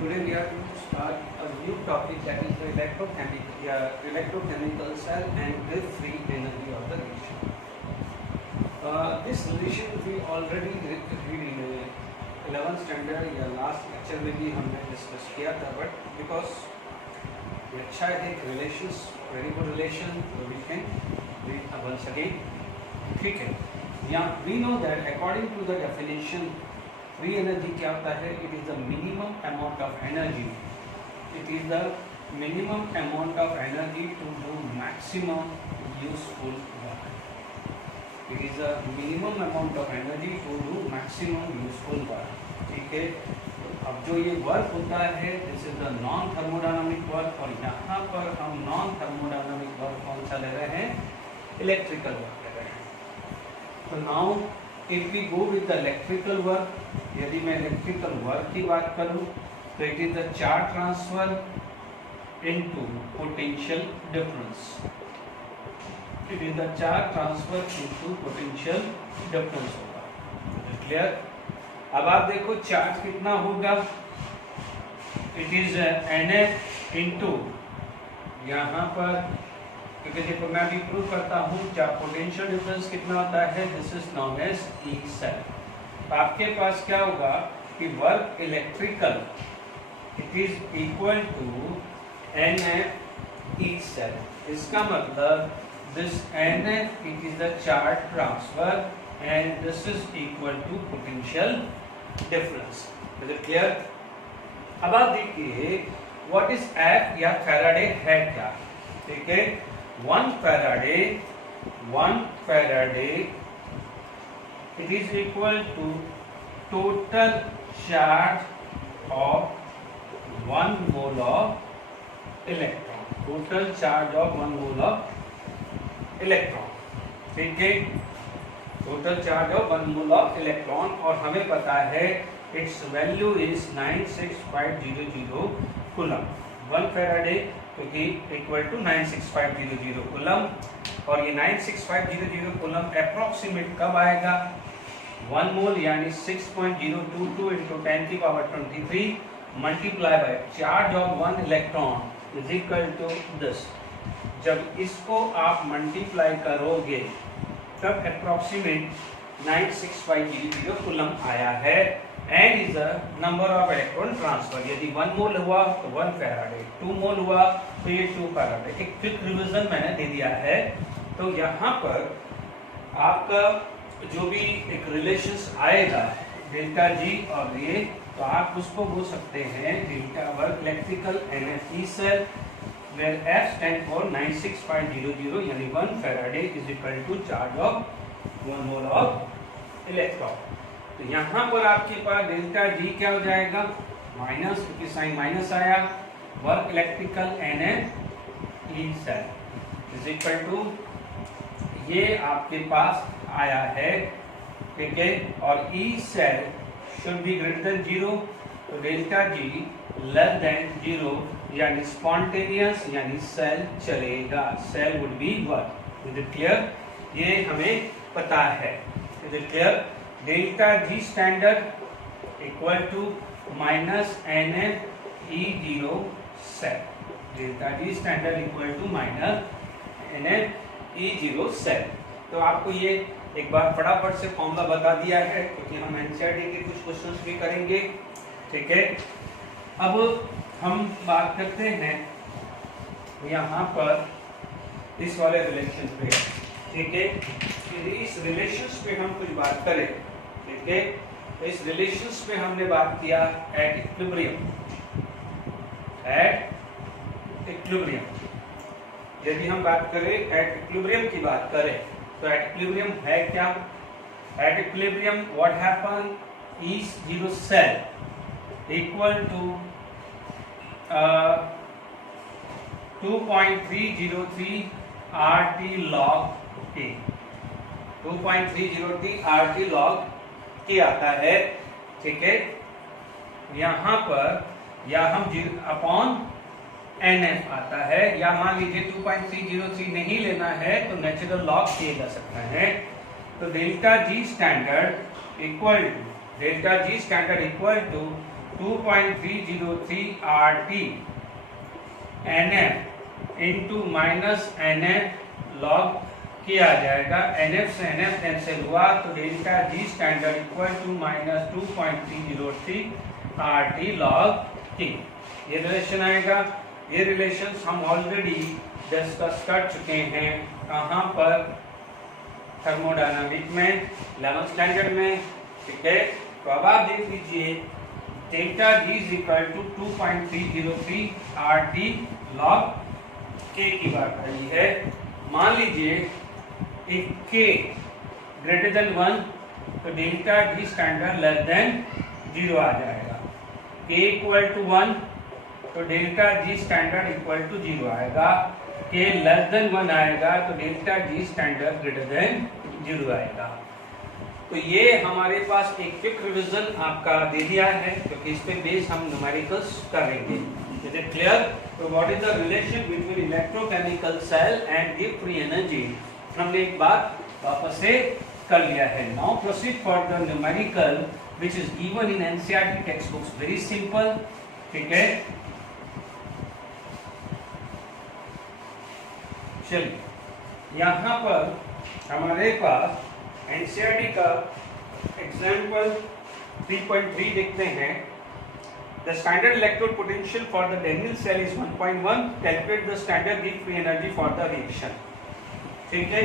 Today we are going to start a new topic, that is the electrochemical cell and the free energy of the reaction. This relation we already read in 11th standard या last lecture में भी हमने discuss किया था, but because ये अच्छा है relations, very good relation, so we can read once again. ठीक है, यहाँ we know that according to the definition, free energy क्या होता है? It is the minimum amount of energy. It is the minimum amount of energy to do maximum useful work. It is the minimum amount of energy to do maximum useful work. ठीक है, अब जो ये work होता है, this is the non thermodynamic work, और यहाँ पर हम नॉन थर्मोडायनामिक वर्क कौन सा ले रहे हैं? इलेक्ट्रिकल वर्क ले रहे हैं. तो now if we go with the electrical work, यदि मैं electrical work की बात करूँ तो it is the charge transfer into potential difference. It is the charge transfer into potential difference होगा. Clear? अब आप देखो चार्ज कितना होगा? It is NF into यहाँ पर, क्योंकि देखो मैं अभी प्रूव करता हूँ पोटेंशियल डिफरेंस कितना होता है. This is known as E cell. आपके पास क्या होगा कि work electrical it is equal to n F E cell. इसका मतलब this n F it is the charge transfer and this is equal to potential difference. Is it clear? अब आप देखिए व्हाट इज एफ या Faraday है क्या. ठीक है, 1 Faraday it is equal to total charge of 1 mole of electron. Total charge of 1 mole of electron. ठीक है, total charge of 1 mole of electron, और हमें पता है its value is 96500 coulomb. 1 Faraday क्योंकि इक्वल टू 96500 कूलम, और ये 96500 coulomb approximate कब आएगा? 1 मोल यानी 6.022 into 10⁻23 multiply by charge of 1 electron is equal to this. जब इसको आप मल्टीप्लाई करोगे तब अप्रोक्सीमेट 96500 कूलम आया है. And is the number of electron transfer. यदि 1 मोल हुआ तो 1 फैराडे, 2 मोल हुआ तो ये 2 फैराडे. एक क्विक रिवीजन मैंने दे दिया है. तो यहाँ पर आपका जो भी एक रिलेशंस आएगा डेल्टा जी और ये, तो आप उसको बोल सकते हैं delta work electrical n F E cell where F stand for 96500 यानी 1 faraday is equal to charge of 1 mole of electron. तो यहाँ पर आपके पास डेल्टा जी क्या हो जाएगा? माइनस, क्योंकि साइन माइनस आया, work electrical n F E cell is equal to ये आपके पास आया है. ठीक है, और E cell should be greater than 0, तो डेल्टा जी लेस देन 0 यानी स्पॉन्टेनियस यानी सेल चलेगा. Cell would be work. Is it clear? ये हमें पता है. Is it clear? Delta G standard equal to minus N F E zero cell. Delta G standard equal to minus N F E zero cell. तो आपको ये एक बार फटाफट से फॉर्मूला बता दिया है, क्योंकि हम एनसीईआरटी के कुछ क्वेश्चंस भी करेंगे. ठीक है, अब हम बात करते हैं यहाँ पर इस वाले रिलेशन पे. ठीक है, इस रिलेशंस पे हम कुछ बात करें. ठीक है, इस रिलेशंस पे हमने बात किया एट इक्विलिब्रियम. एट इक्विलिब्रियम यदि हम बात करें, एट इक्विलिब्रियम की बात करें, तो एट इक्विलिब्रियम है क्या? At equilibrium what happen? E zero cell equal to 2.303 RT log T. 2.303 RT log T आता है. ठीक है, यहाँ पर या हम अपॉन NF आता है, या मान लीजिए 2.303 नहीं लेना है तो नेचुरल लॉग किया जा सकता है. तो delta G standard equal to 2.303 RT NF into minus NF log किया जाएगा। NF से NF कैंसिल हुआ तो delta G standard equal to minus 2.303 RT log T। ये रिलेशन आएगा। ये रिलेशन हम ऑलरेडी डिस्कस कर चुके हैं कहाँ पर, थर्मोडायनामिक में 11th स्टैंडर्ड में, ठीक है। तो अब आप देख लीजिए delta G is equal to 2.303 RT log K की बात करी है। मान लीजिए if K ग्रेटर देन 1 तो delta G standard less than 0 आ जाएगा। K इक्वल टू 1 तो delta G standard equal to 0 आएगा। K लेस देन 1 आएगा तो delta G standard greater than 0 आएगा। तो ये हमारे पास एक क्विक रिवीजन आपका दे दिया है, क्योंकि इस पे बेस हम न्यूमेरिकल्स करेंगे। Is it clear? तो what is the relation between electrochemical cell and गिव फ्री एनर्जी, हमने एक बात वापस से कर लिया है। Now proceed for the numerical which is given in NCERT text books. Very simple, ठीक है। चलिए यहाँ पर हमारे पास एनसीईआरटी का एग्जाम्पल 3.3 देखते हैं। The standard electrode potential for the Daniell cell is 1.1. Calculate the standard given free energy for the reaction. ठीक है,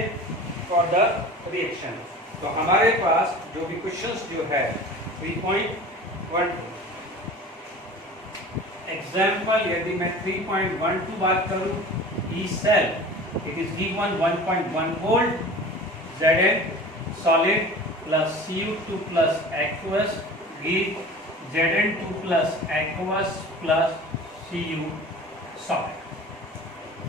for the reaction. तो हमारे पास जो भी क्वेश्चंस जो है 3.12 एग्जाम्पल, यदि मैं 3.12 बात करूं, E cell it is given 1.1 volt, Zn solid plus Cu2 plus aqueous give Zn2 plus aqueous plus Cu solid।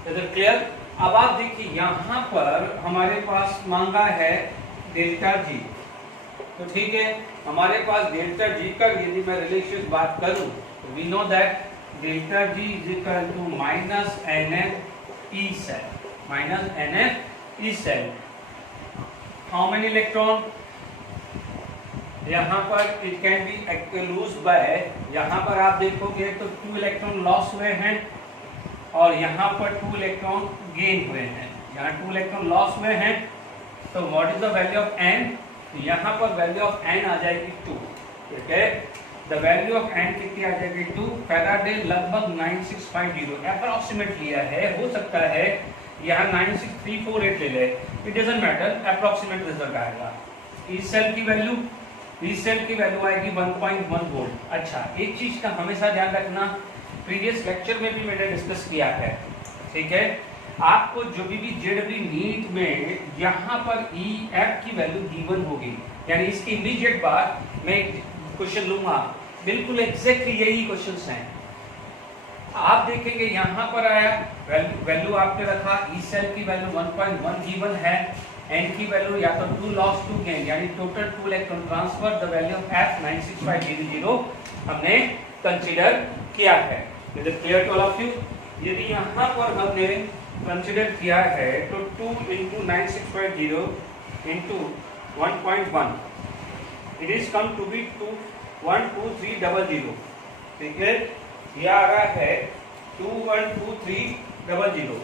Is it clear? अब आप देखिए यहाँ पर हमारे पास मांगा है डेल्टा जी। तो ठीक है, हमारे पास डेल्टा जी का यदि मैं रिलेशन बात करूं तो we know that delta G is equal to minus NF E cell, minus NF E cell। How many electron? यहाँ पर it can be lose by, यहाँ पर आप देखोगे तो 2 इलेक्ट्रॉन लॉस हुए हैं और यहाँ पर 2 इलेक्ट्रॉन गेन हुए हैं। यहाँ 2 इलेक्ट्रॉन लॉस हुए हैं, तो what is the value of n? यहाँ पर वैल्यू ऑफ n आ जाएगी 2, ठीक है। द वैल्यू ऑफ n कितनी आ जाएगी? 2। फैराडे लगभग 9650 अप्रॉक्सीमेट लिया है, हो सकता है यहाँ 96348 ले ले, it doesn't matter, approximate result आएगा। ई सेल की वैल्यू आएगी 1.1 वोल्ट। अच्छा, एक चीज का हमेशा ध्यान रखना, प्रीवियस लेक्चर में भी मैंने डिस्कस किया है, ठीक है। आपको जो भी जेडब्ल्यू नीट में यहाँ पर ई एफ की वैल्यू गिवन होगी, यानी इसकी इमीडिएट बाद मैं क्वेश्चन लूंगा, बिल्कुल एग्जैक्टली यही क्वेश्चंस हैं। आप देखेंगे यहाँ पर आया वैल्यू आपने रखा, ई सेल की वैल्यू 1.1 गिवन है, एन की वैल्यू या तो 2 लॉस 2 गेन, यानी total 2 electron transfer, the value of F 96500 हमने कंसीडर किया है। Is it clear to all of you? यदि यहाँ पर हमने कंसीडर किया है तो 2 into 9650 into 1.1 it is come to be 21230, ठीक है। यह आ रहा है 212300,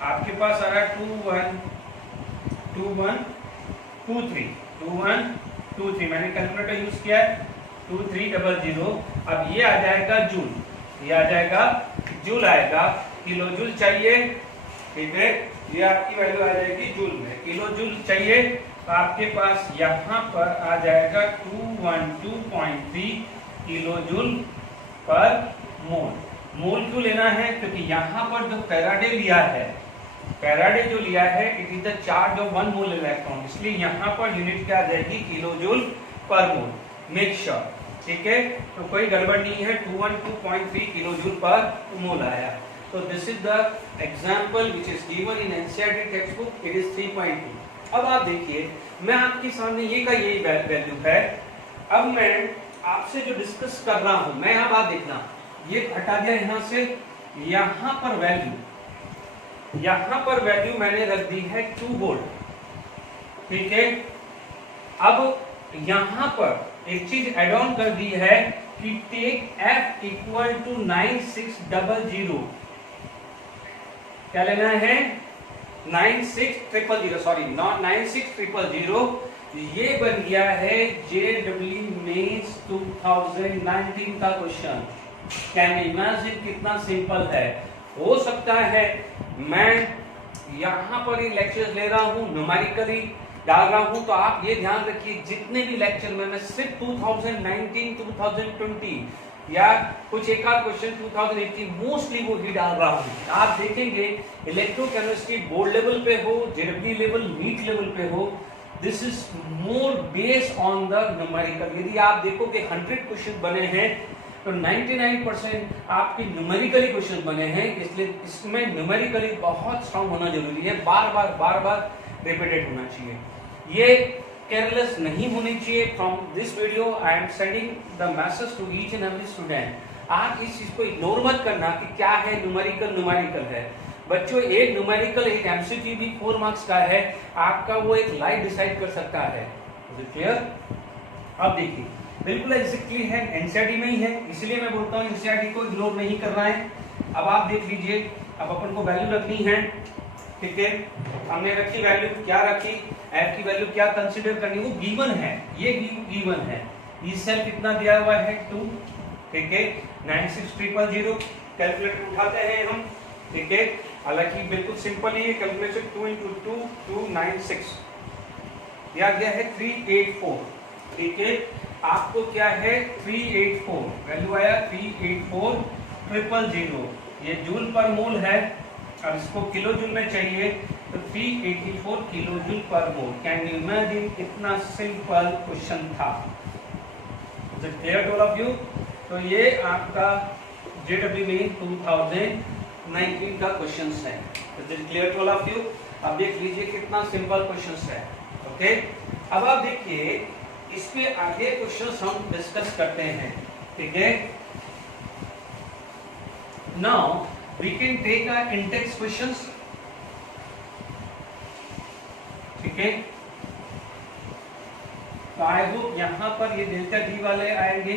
आपके पास आ रहा है 2123, मैंने कैलकुलेटर यूज किया है 2300। अब ये आ जाएगा जूल, ये आ जाएगा जूल आएगा, किलो जूल चाहिए, ठीक है। ये आपकी वैल्यू आ जाएगी जूल में, किलो जूल चाहिए तो आपके पास यहाँ पर आ जाएगा 212.3 किलो जूल पर मोल। मोल क्यों लेना है? क्योंकि यहाँ पर जो फैराडे लिया है, फैराडे जो लिया है it is the charge of 1 mole electron, इसलिए यहाँ पर यूनिट क्या आ जाएगी? किलो जूल पर मोल। मेक श्योर, ठीक है। तो कोई गड़बड़ नहीं है, 212.3 किलो जूल पर मोल आया। तो this is the example which is given in NCERT text book, it is 3.2। अब आप देखिए, मैं आपके सामने ये का यही वैल्यू है। अब मैं आपसे जो डिस्कस कर रहा हूं, मैं अब आप देखना, ये हटा दिया यहाँ से, यहाँ पर वैल्यू मैंने रख दी है 2 वोल्ट, ठीक है। अब यहाँ पर एक चीज एड ऑन कर दी है कि टेक F इक्वल टू 9600, क्या लेना है 9600, सॉरी नॉट 9600, ये बन गया है JEE मेंस 2019 का क्वेश्चन। कैन इमेजिन कितना सिंपल है। हो सकता है मैं यहाँ पर ही लेक्चर ले रहा हूँ, न्यूमेरिकली डाल रहा हूँ, तो आप ये ध्यान रखिए जितने भी लेक्चर में मैं सिर्फ 2019, 2020 या कुछ एक आध क्वेश्चन 2018 मोस्टली वो ही डाल रहा हूँ। आप देखेंगे इलेक्ट्रोकेमिस्ट्री बोर्ड लेवल पे हो, जेडब्ल्यू लेवल, नीट लेवल पे हो, this is more based on the numerical. यदि आप देखोगे 100 क्वेश्चन बने हैं तो 99% आपके न्यूमेरिकली क्वेश्चन बने हैं, इसलिए इसमें न्यूमेरिकली बहुत स्ट्रांग होना जरूरी है, बार बार रिपीटेड होना चाहिए। ये केयरलेस नहीं होनी चाहिए। From this video I am sending the message to each and every student. आप इस चीज को इग्नोर मत करना कि क्या है न्यूमेरिकल है। बच्चों एक न्यूमेरिकल एक एमसीक्यू भी 4 मार्क्स का है, आपका वो एक लाइफ डिसाइड कर सकता है। क्लियर? अब देखिए बिल्कुल एग्जैक्टली है, एनसीईआरटी में ही है, इसलिए मैं बोलता हूँ एनसीईआरटी को इग्नोर नहीं करना है। अब आप देख लीजिए, अब अपन को वैल्यू रखनी है, ठीक है। हमने रखी वैल्यू, क्या रखी, एफ की वैल्यू क्या कंसीडर करनी, वो गिवन है, ये गिवन है। ई सेल कितना दिया हुआ है 2, ठीक है। 96000 कैलकुलेटर उठाते हैं हम, ठीक है। हालांकि बिल्कुल सिंपल ही है कैलकुलेशन, 2 × 2 296 दिया गया है 384, ठीक है। आपको क्या है 384 वैल्यू आया 384,000, ये जूल पर मोल है। अब इसको किलो जूल में चाहिए तो 384 kilo joule per mole. Can you imagine कितना सिंपल क्वेश्चन था। Clear to all of you? तो ये आपका JEE में 2019 का क्वेश्चन है। Clear to all of you? अब देख लीजिए कितना सिंपल क्वेश्चन है, ओके। अब आप देखिए इसके आगे क्वेश्चंस हम डिस्कस करते हैं, ठीक है। Now we can take a index questions, ठीक है। तो आई होप यहाँ पर ये डेल्टा डी वाले आएंगे,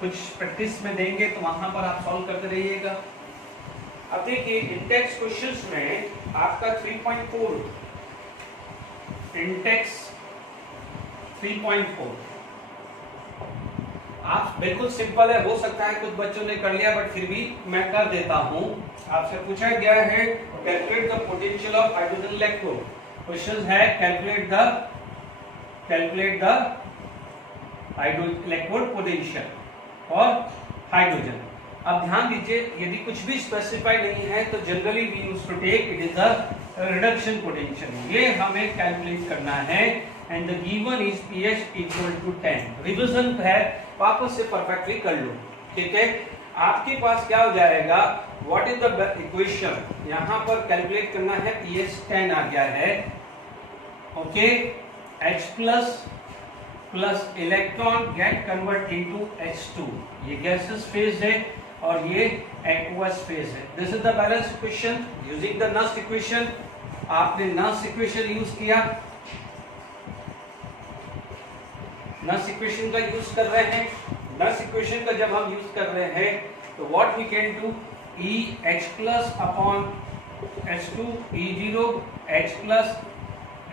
कुछ प्रैक्टिस में देंगे तो वहां पर आप सॉल्व करते रहिएगा। अब देखिए इंडेक्स क्वेश्चंस में आपका 3.4 इंडेक्स 3.4 आप बिल्कुल सिंपल है, हो सकता है कुछ बच्चों ने कर लिया बट फिर भी मैं कर देता हूं। आपसे पूछा गया है calculate the potential of hydrogen electrode. Question है कैलकुलेट द इलेक्ट्रोड पोटेंशियल और हाइड्रोजन। अब ध्यान दीजिए यदि कुछ भी स्पेसिफाई नहीं है तो generally we used to take it is the reduction potential. ये हमें कैलकुलेट करना है and the given is pH equal to 10। Revision है, वापस से परफेक्टली कर लो, ठीक है। आपके पास क्या हो जाएगा, व्हाट इज द इक्वेशन, यहां पर कैलकुलेट करना है, pH 10 आ गया है, okay. H plus electron get convert into H2, ये गैसेस फेज है और ये एक्वस फेज है। This is the balance equation using the Nernst equation. आपने नस्ट इक्वेशन यूज किया, नस्ट इक्वेशन का यूज कर रहे हैं। नस्ट इक्वेशन का जब हम यूज कर रहे हैं तो what we can do, EH plus upon H2 E0 H plus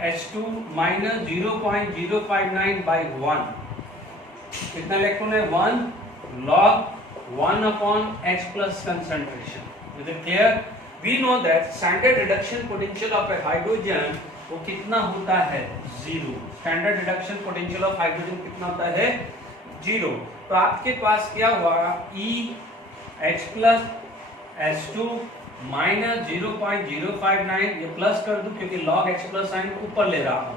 H2 minus 0.059 by 1। कितना इलेक्ट्रॉन है 1 log 1 upon H plus concentration. Is it clear? We know that standard reduction potential of a hydrogen वो कितना होता है 0। Standard reduction potential of hydrogen कितना होता है 0। तो आपके पास क्या हुआ, EH प्लस H2 माइनस 0.059, ये प्लस कर दूं क्योंकि log H प्लस साइन ऊपर ले रहा हूं,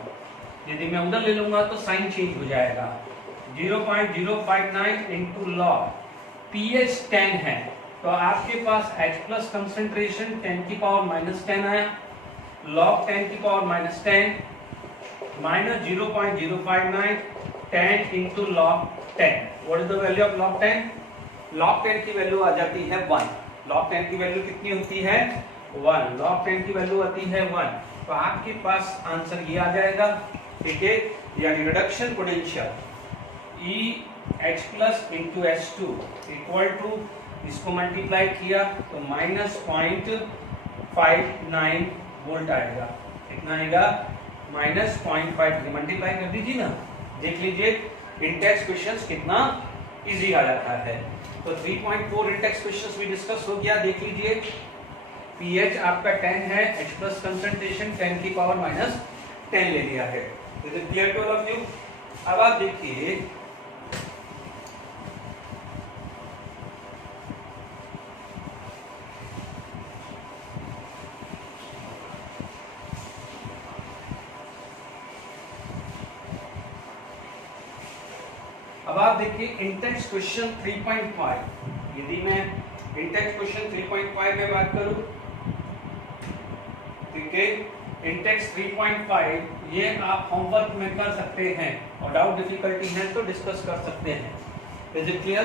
यदि मैं उधर ले लूंगा तो साइन चेंज हो जाएगा। 0.059 इंटू log pH 10 है तो आपके पास H प्लस कंसेंट्रेशन 10 की पावर माइनस 10 आया, log 10 की power minus 10 minus 0.059 10 into log 10। What is the value of log 10? log 10 की वैल्यू आ जाती है 1। log 10 की वैल्यू कितनी होती है 1। log 10 की वैल्यू आती है 1। तो आपके पास आंसर ये आ जाएगा, ठीक है। यानी reduction potential H plus into H2 equal to, इसको मल्टीप्लाई किया तो -0.59 वोल्ट आएगा। कितना आएगा? -0.5। मल्टीप्लाई कर दीजिए ना, देख लीजिए इंटेक्स क्वेश्चंस कितना इजी आ जाता है। तो 3.4 इंटेक्स क्वेश्चंस भी डिस्कस हो गया। देख लीजिए pH आपका 10 है, H प्लस कंसंट्रेशन 10 की पावर -10 ले लिया है। Is it clear to all of you? अब आप देखिए अब आप देखिए इंटेक्स क्वेश्चन 3.5। यदि मैं इंटेक्स क्वेश्चन 3.5 में बात करूं, ठीक है, इंटेक्स 3.5 ये आप होमवर्क में कर सकते हैं और डाउट डिफिकल्टी है तो डिस्कस कर सकते हैं। Is it clear?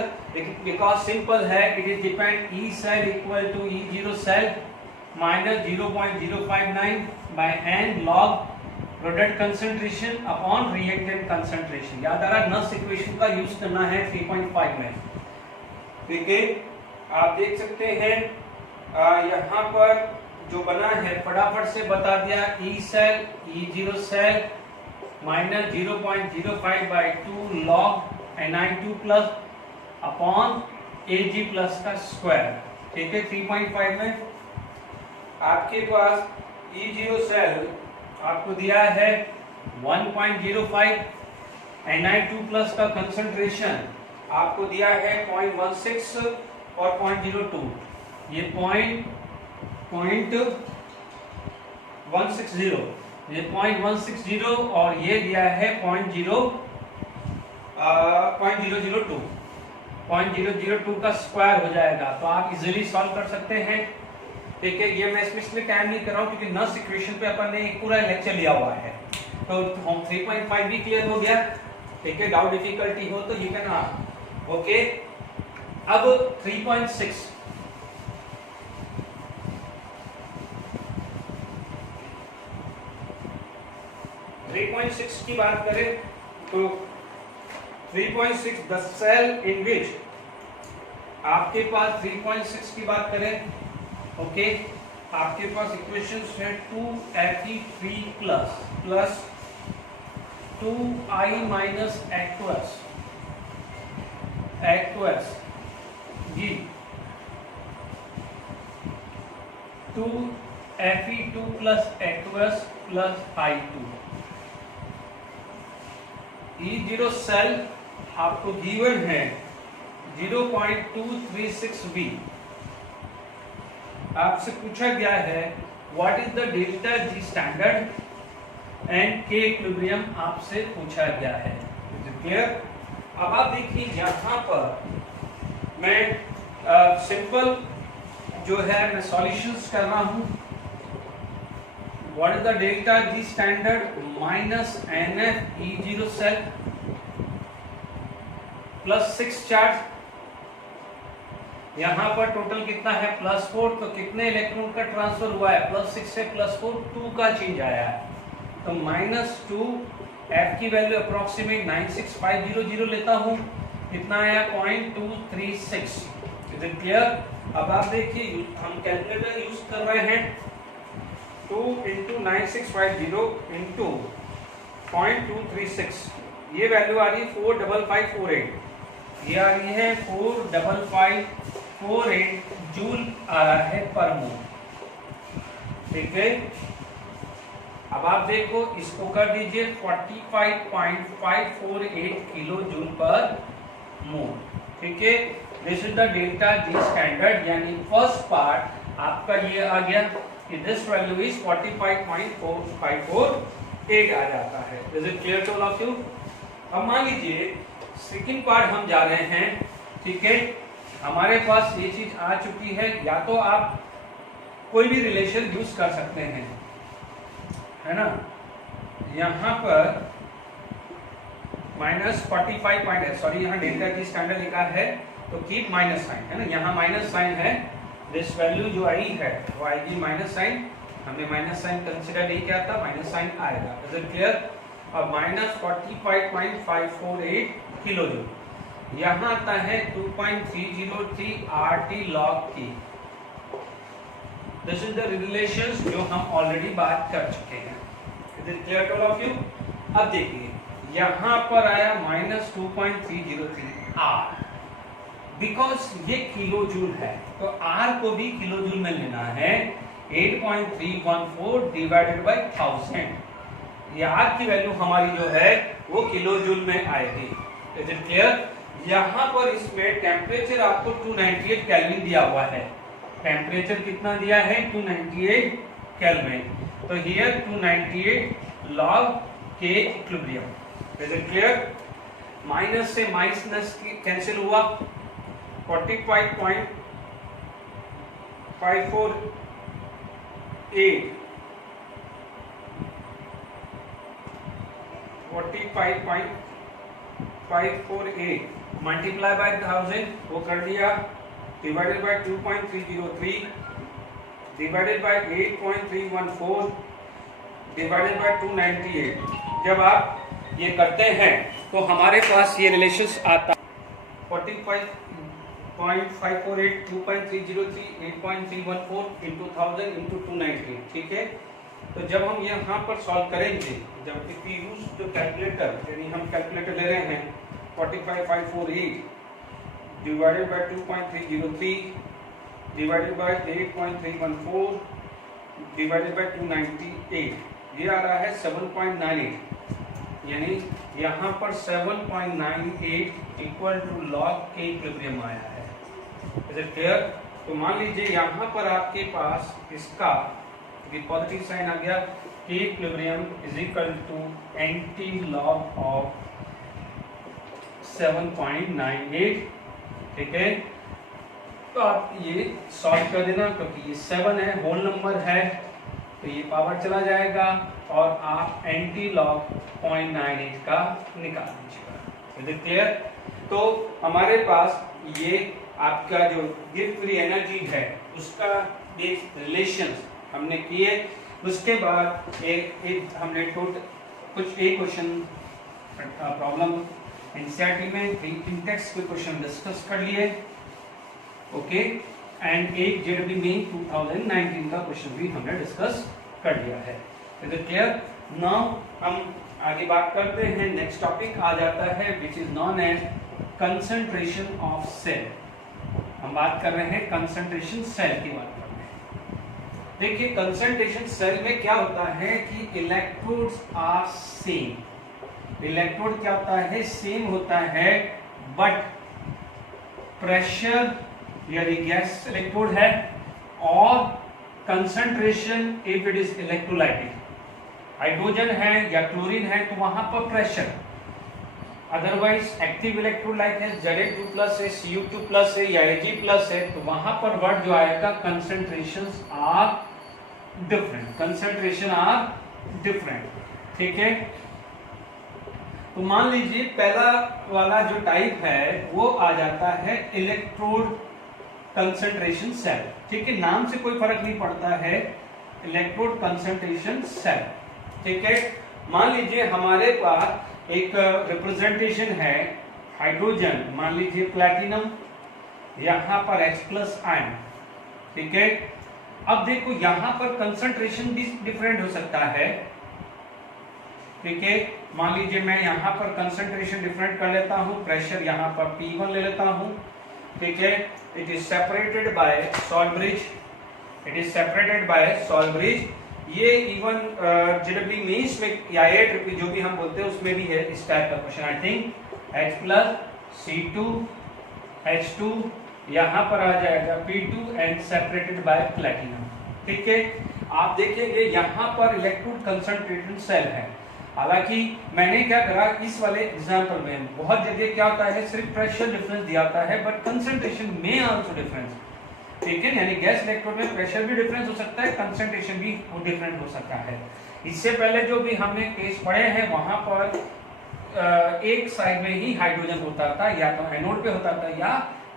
Because simple है, it is depend E cell equal to E0 cell minus 0.059 by n log product concentration upon reactant concentration. याद आ रहा है, नस इक्वेशन का यूज करना है 3.5 में। ठीक है, आप देख सकते हैं यहाँ पर जो बना है फटाफट से बता दिया। E cell E0 cell minus 0.05/2 log Ni2 plus upon Ag plus का स्क्वायर। ठीक है, 3.5 में आपके पास E0 सेल आपको दिया है 1.05, Ni2 प्लस का कंसंट्रेशन आपको दिया है 0.16 और 0.02। ये 0.160, ये 0.160 और ये दिया है 0.002 का स्क्वायर हो जाएगा। तो आप इजीली सॉल्व कर सकते हैं। ठीक है, ये मैं इसमें टाइम नहीं कर रहा हूँ क्योंकि नस इक्वेशन पे अपन ने एक पूरा लेक्चर लिया हुआ है। तो हम 3.5 भी क्लियर हो गया। ठीक है, डाउट डिफिकल्टी हो तो यू कैन आस्क। ओके, अब 3.6 की बात करें तो 3.6 द सेल इन विच, आपके पास 3.6 की बात करें, ओके, आपके पास इक्वेशन है 2Fe3 plus 2I minus aqueous जी 2Fe2 plus aqueous plus I2। E0 cell आपको गिवन है 0.236V। आपसे पूछा गया है what is the delta G standard and K equilibrium आपसे पूछा गया है। क्लियर? अब आप देखिए यहाँ पर मैं सिंपल जो है मैं सॉल्यूशंस कर रहा हूँ। What is the delta G standard minus NF E0 cell plus 6 charge, यहाँ पर टोटल कितना है +4, तो कितने इलेक्ट्रॉन का ट्रांसफर हुआ है +6 से +4 2 का चेंज आया है। तो -2 F की वैल्यू अप्रोक्सीमेट 96500 लेता हूँ, कितना आया 0.236। Is it clear? अब आप देखिए हम कैलकुलेटर यूज कर रहे हैं। 2 × 9650 × 0.236, ये वैल्यू आ रही है 45548। ये आ रही है 45548 जूल आ रहा है पर मोल। ठीक है, अब आप देखो इसको कर दीजिए 45.548 किलो जूल पर मोल। ठीक है, this is the delta G standard, यानी फर्स्ट पार्ट आपका ये आ गया कि दिस वैल्यू इज 45.548 आ जाता है। Is it clear to all of you? अब मान लीजिए सेकंड पार्ट हम जा रहे हैं। ठीक है, हमारे पास ये चीज आ चुकी है, या तो आप कोई भी रिलेशन यूज कर सकते हैं, है ना। यहाँ पर -45 सॉरी यहाँ डेल्टा G स्टैंडर्ड लिखा है तो कीप माइनस साइन, है ना, यहाँ माइनस साइन है। दिस वैल्यू जो आई है वो आएगी माइनस साइन, हमने माइनस साइन कंसिडर नहीं किया था, माइनस साइन आएगा। Is it clear? अब -45.548 किलो जूल। यहाँ आता है 2.303 RT log T। This is the relations जो हम ऑलरेडी बात कर चुके हैं। Is it clear to all of you? अब देखिए यहाँ पर आया -2.303 R, बिकॉज ये किलो जूल है तो R को भी किलो जूल में लेना है। 8.314 डिवाइडेड बाई 1000, ये R की वैल्यू हमारी जो है वो किलो जूल में आएगी। Is it clear? यहाँ पर इसमें टेम्परेचर आपको 298 केल्विन दिया हुआ है। टेम्परेचर कितना दिया है? 298 केल्विन। तो here 298 log K equilibrium. Is it clear? Minus से माइनस कैंसिल हुआ, 45.548 45.548 मल्टीप्लाई बाय 1000 वो कर दिया, divided by 2.303 divided by 8.314 divided by 298। जब आप ये करते हैं तो हमारे पास ये रिलेशंस आता 45.548 2.303 8.314 into 1000 into 298। ठीक है, तो जब हम यहाँ पर सॉल्व करेंगे, जब if we use the calculator, यानी हम कैलकुलेटर ले रहे हैं 45.548 divided by 2.303 divided by 8.314 divided by 298, ये आ रहा है 7.98, यानी यहाँ पर 7.98 equal to log K equilibrium आया है। Is it clear? तो मान लीजिए यहाँ पर आपके पास इसका पॉजिटिव साइन आ गया, K equilibrium is equal to anti log of 7.98। ठीक है, तो आप ये सॉल्व कर देना, क्योंकि ये 7 है, होल नंबर है, तो ये पावर चला जाएगा और आप एंटी लॉग 0.98 का निकाल दीजिएगा। Is it clear? तो हमारे पास ये आपका जो गिफ्ट फ्री एनर्जी है उसका बेस रिलेशंस हमने किए। उसके बाद एक हमने कुछ एक क्वेश्चन प्रॉब्लम एनसीईआरटी में 3 इंटेक्स के क्वेश्चन डिस्कस कर लिए। ओके, एंड एक जेडबी में 2019 का क्वेश्चन भी हमने डिस्कस कर लिया है। Is it clear? नाउ हम आगे बात करते हैं। नेक्स्ट टॉपिक आ जाता है which is known as concentration of cell. हम बात कर रहे हैं कंसंट्रेशन सेल की बात कर रहे हैं। देखिए कंसंट्रेशन सेल में क्या होता है कि इलेक्ट्रोड्स आर सेम। इलेक्ट्रोड क्या होता है? सेम होता है, बट प्रेशर यानी गैस इलेक्ट्रोड है, और concentration if it is electrolytic, hydrogen है या क्लोरीन है तो वहां पर प्रेशर। अदरवाइज एक्टिव इलेक्ट्रोलाइट है, Za2+ है, Cu2+ है या Ag+ है, तो वहां पर वर्ड जो आएगा concentrations are different. Concentration are different. ठीक है, तो मान लीजिए पहला वाला जो टाइप है वो आ जाता है इलेक्ट्रोड कंसंट्रेशन सेल। ठीक है, नाम से कोई फर्क नहीं पड़ता है, इलेक्ट्रोड कंसंट्रेशन सेल। ठीक है, मान लीजिए हमारे पास एक रिप्रेजेंटेशन है हाइड्रोजन, मान लीजिए प्लैटिनम, यहां पर H+ आयन। ठीक है, अब देखो यहां पर कंसंट्रेशन भी डिफरेंट हो सकता है। ठीक है, मान लीजिए मैं यहां पर कंसंट्रेशन डिफरेंट कर लेता हूं, प्रेशर यहां पर P1 ले लेता हूं। ठीक है, it is separated by salt bridge, it is separated by salt bridge. ये इवन जेडब्ल्यू मेंस में या AIIMS जो भी हम बोलते हैं उसमें भी है इस टाइप का question. I think H+ C2 H2 यहाँ पर आ जाएगा P2 and separated by platinum. ठीक है, आप देखेंगे यहाँ पर इलेक्ट्रोड कंसंट्रेटेड सेल है। हालांकि मैंने क्या करा इस वाले एग्जांपल में, बहुत जगह क्या होता है सिर्फ प्रेशर डिफरेंस दिया होता है, बट कंसंट्रेशन में आल्सो डिफरेंस। ठीक है, यानी गैस इलेक्ट्रोड में प्रेशर भी डिफरेंस हो सकता है, कंसंट्रेशन भी डिफरेंट हो सकता है। इससे पहले जो भी हमने केस पढ़े हैं वहां पर एक साइड में ही हाइड्रोजन होता था, या तो एनोड पे होता था या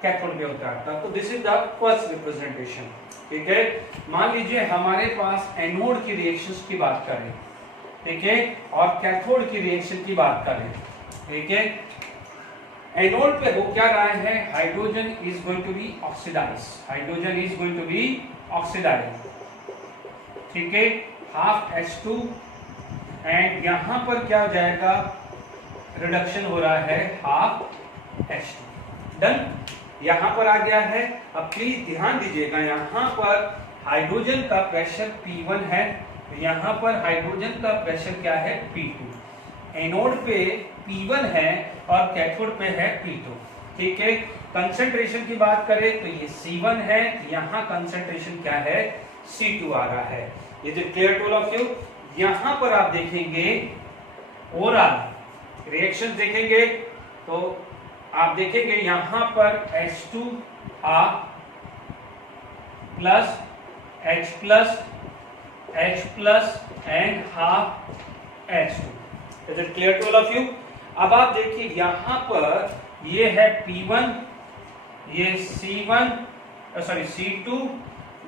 कैथोड पे होता था। तो this is the first representation. ठीक है, मान लीजिए हमारे पास एनोड की रिएक्शंस की बात करें, ठीक है, और कैथोड की रिएक्शन की बात करें। ठीक है, एनोड पे हो क्या रहा है, hydrogen is going to be oxidise, hydrogen is going to be oxidise, ठीक है, हाफ H2 एंड यहां पर क्या हो जाएगा, रिडक्शन हो रहा है हाफ H2, डन, यहां पर आ गया है। अब प्लीज ध्यान दीजिएगा, यहां पर हाइड्रोजन का प्रेशर P1 है, यहां पर हाइड्रोजन का प्रेशर क्या है, P2, एनोड पे P1 है और कैथोड पे है P2, ठीक है। कंसंट्रेशन की बात करें तो ये C1 है, यहां कंसंट्रेशन क्या है, C2 आ रहा है। ये जो clear to all of you, यहां पर आप देखेंगे ओवरऑल रिएक्शन देखेंगे तो आप देखेंगे यहां पर H2 plus H plus H plus and half H2, is it clear to all of you. अब आप देखिए यहां पर ये है P1, ये C1 सॉरी C2,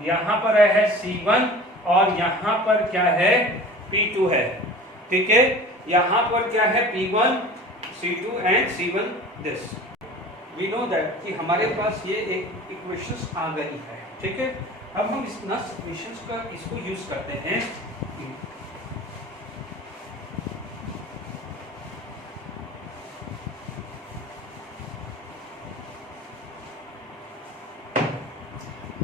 यहां पर है C1 और यहां पर क्या है, P2 है, ठीक है। यहां पर क्या है, P1 C2 and C1 this, we know that कि हमारे पास ये एक इक्वेशंस आ गई है, ठीक है। अब हम इस इक्वेशंस का इसको यूज करते हैं,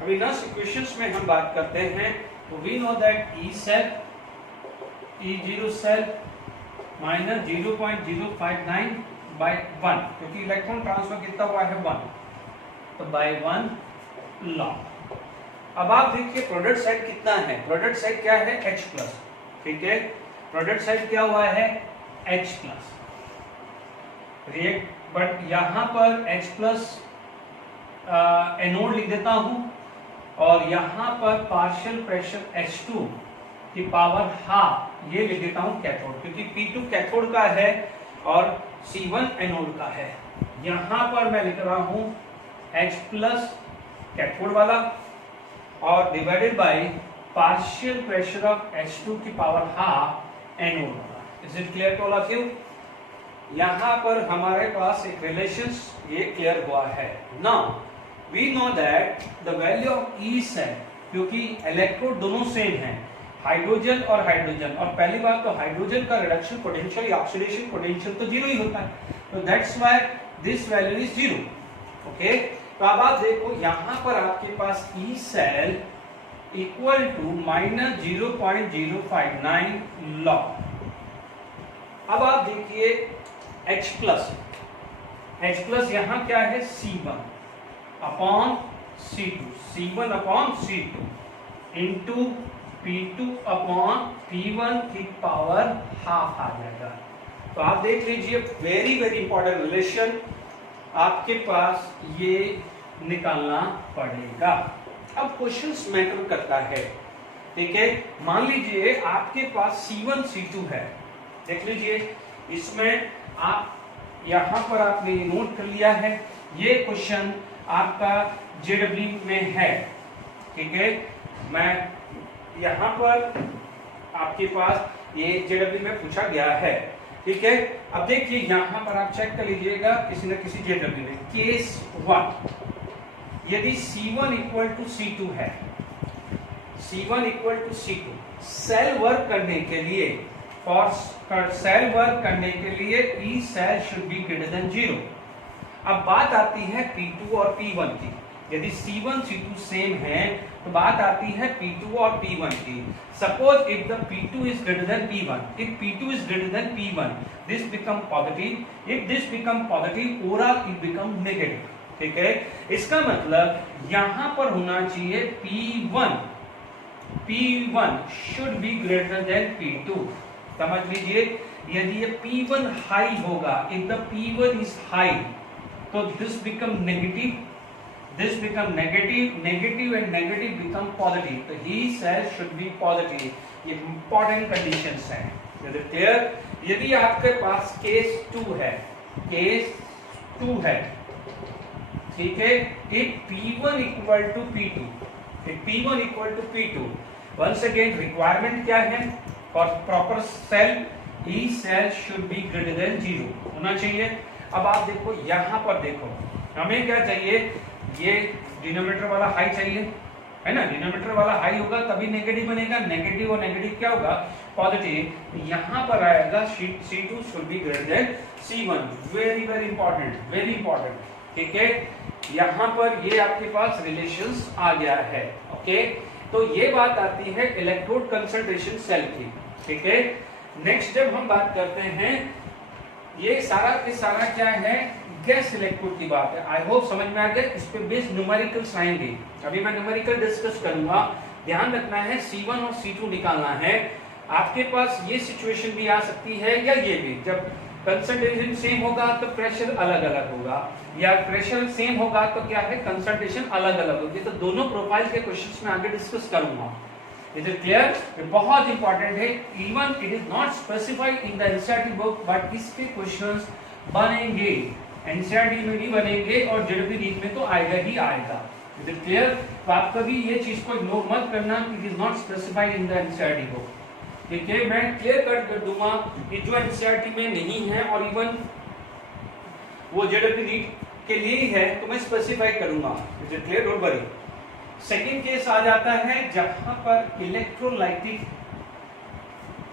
अभी नस इक्वेशंस में हम बात करते हैं तो we know that E cell E0 cell minus 0.059 by 1, क्योंकि इलेक्ट्रॉन ट्रांसफर कितना हुआ है 1, तो बाय 1 लॉग। अब आप देखिए प्रोडक्ट साइड कितना है, प्रोडक्ट साइड क्या है, H प्लस, ठीक है, प्रोडक्ट साइड क्या हुआ है, H प्लस, रिएक्ट बट यहां पर H प्लस एनोड लिख देता हूं और यहां पर पार्शियल प्रेशर H2 की पावर हाफ ये लिख देता हूं कैथोड, क्योंकि P2 कैथोड का है और C1 एनोड का है। यहां पर मैं लिख रहा हूं H प्लस कैथोड वाला और divided by partial pressure of H2 की पावर हाफ एनोड वाला। Is it clear to all of you. यहां पर हमारे पास एक रिलेशन ये क्लियर हुआ है। Now we know that the value of E cell, क्योंकि इलेक्ट्रोड दोनों सेम हैं, हाइड्रोजन और हाइड्रोजन, और पहली बात तो हाइड्रोजन का रिडक्शन पोटेंशियल या ऑक्सीडेशन पोटेंशियल तो जीरो ही होता है, तो that's why this value is zero, okay. तो अब आप देखो यहां पर आपके पास E cell equal to minus 0.059 log. अब आप देखिए H प्लस यहां क्या है, C1 upon C2, C1 upon C2 into P2 upon P1 की पावर हाफ आ जाएगा। तो आप देख लीजिए वेरी वेरी इंपॉर्टेंट रिलेशन आपके पास ये निकालना पड़ेगा। अब क्वेश्चंस मैटर करता है, ठीक है। मान लीजिए आपके पास C1 C2 है, देख लीजिए इसमें आप यहां पर आपने नोट कर लिया है, ये क्वेश्चन आपका JW में है, ठीक है। मैं यहां पर आपके पास ये JW में पूछा गया है, ठीक है। अब देखिए यहां पर आप चेक कर लीजिएगा किसी न किसी JW में, केस 1 यदि C1 इक्वल टू C2 है, C1 equal to C2, cell work करने के लिए सेल वर्क करने के लिए E cell should be greater than 0। अब बात आती है P2 और P1 की, यदि C1 C2 सेम है तो बात आती है P2 और P1 की। Suppose if the P2 is greater than P1, if P2 is greater than P1, this become positive, if this become positive overall it become negative, ठीक है। इसका मतलब यहां पर होना चाहिए P1 should be greater than P2। समझ लीजिए यदि ये P1 हाई होगा, if the P1 is high तो this become negative, this become negative, negative and negative become positive, तो he cell should be positive। ये important conditions हैं, is it clear? यदि आपके पास केस 2 है, केस 2 है, ठीक है, if P1 equal to P2, if P1 equal to P2, once again requirement क्या है for proper cell, E cell should be greater than 0 होना चाहिए। अब आप देखो यहाँ पर देखो, हमें क्या चाहिए, ये डिनोमिनेटर वाला हाई चाहिए, है ना, डिनोमिनेटर वाला हाई होगा तभी नेगेटिव बनेगा, नेगेटिव और नेगेटिव क्या होगा, पॉजिटिव। यहाँ पर आएगा C2 should be greater than C1, very very important, very important, ठीक है। यहाँ पर ये आपके पास रिलेशंस आ गया है, ओके। तो ये बात आती है इलेक्ट्रोड कंसंट्रेशन सेल की, ठीक है। नेक्स्ट जब हम बात करते हैं, ये सारा के सारा क्या है, गैस इलेक्ट्रोड की बात है। आई होप समझ में आ गया। इस पे बेस्ड न्यूमेरिकल्स आएंगे, अभी मैं न्यूमेरिकल डिस्कस करूंगा। ध्यान रखना है C1 और C2 निकालना है। आपके पास ये सिचुएशन भी आ सकती है या ये भी, जब कंसंट्रेशन सेम होगा तो प्रेशर अलग अलग होगा, या प्रेशर सेम होगा तो क्या है, कंसंट्रेशन अलग अलग होगी। तो दोनों प्रोफाइल के क्वेश्चंस में आगे डिस्कस करूंगा। Is it clear? बहुत इंपॉर्टेंट है। Even it is not specified in the NCERT book, but इसके क्वेश्चंस बनेंगे, एनसीईआरटी में भी बनेंगे और जेडपी रीट में तो आएगा ही आएगा। Is it clear? तो आप कभी ये चीज को इग्नोर मत करना, it is not specified in the NCERT book, ठीक है। मैं क्लियर कट कर दूंगा कि जो एनसीईआरटी में नहीं है और इवन वो जेडपी रीट के लिए ही है तो मैं स्पेसिफाई करूंगा। Is it clear? Don't worry. Second case आ जाता है जहां पर इलेक्ट्रोलाइटिक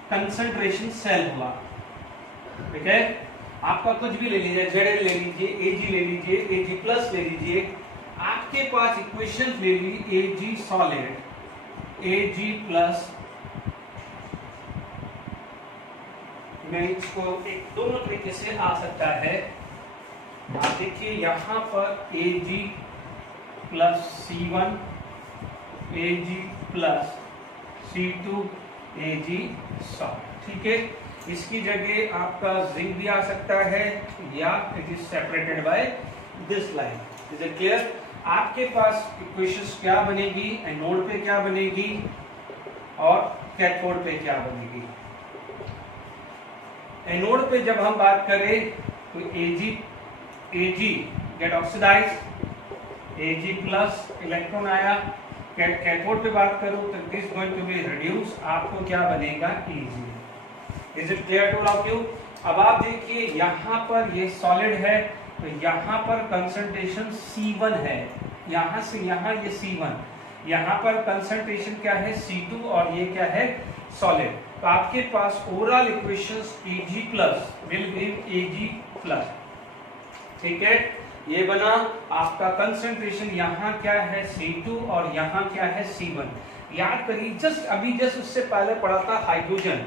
कंसंट्रेशन सेल हुआ, ठीक है। आपका कुछ भी ले लीजिए, Zl ले लीजिए, Ag ले लीजिए, Ag प्लस ले लीजिए, आपके पास इक्वेशन ले लीजिए Ag सॉलिड, Ag प्लस, मैं इसको एक दोनों तरीके से आ सकता है। आप देखिए यहाँ पर Ag plus C1, Ag plus C2, Ag solid, ठीक है। इसकी जगह आपका जिंक भी आ सकता है, या it is separated by this line. Is it clear? आपके पास इक्वेशंस क्या बनेगी, एनोड पे क्या बनेगी और कैथोड पे क्या बनेगी। एनोड पे जब हम बात करें तो Ag get oxidise, Ag plus electron आया। कैथोड पे बात करूं तो this going to be reduce, आपको क्या बनेगा, Ag। Is it clear to all of you? अब आप देखिए यहाँ पर ये सॉलिड है तो यहाँ पर कंसंट्रेशन C1 है, यहाँ से यहाँ ये C1, यहाँ पर कंसंट्रेशन क्या है, C2, और ये क्या है, सॉलिड। तो आपके पास overall equations Ag plus will give Ag plus, ठीक है। ये बना आपका कंसंट्रेशन, यहाँ क्या है C2 और यहाँ क्या है C1। याद करिए जस्ट उससे पहले पढ़ा था हाइड्रोजन,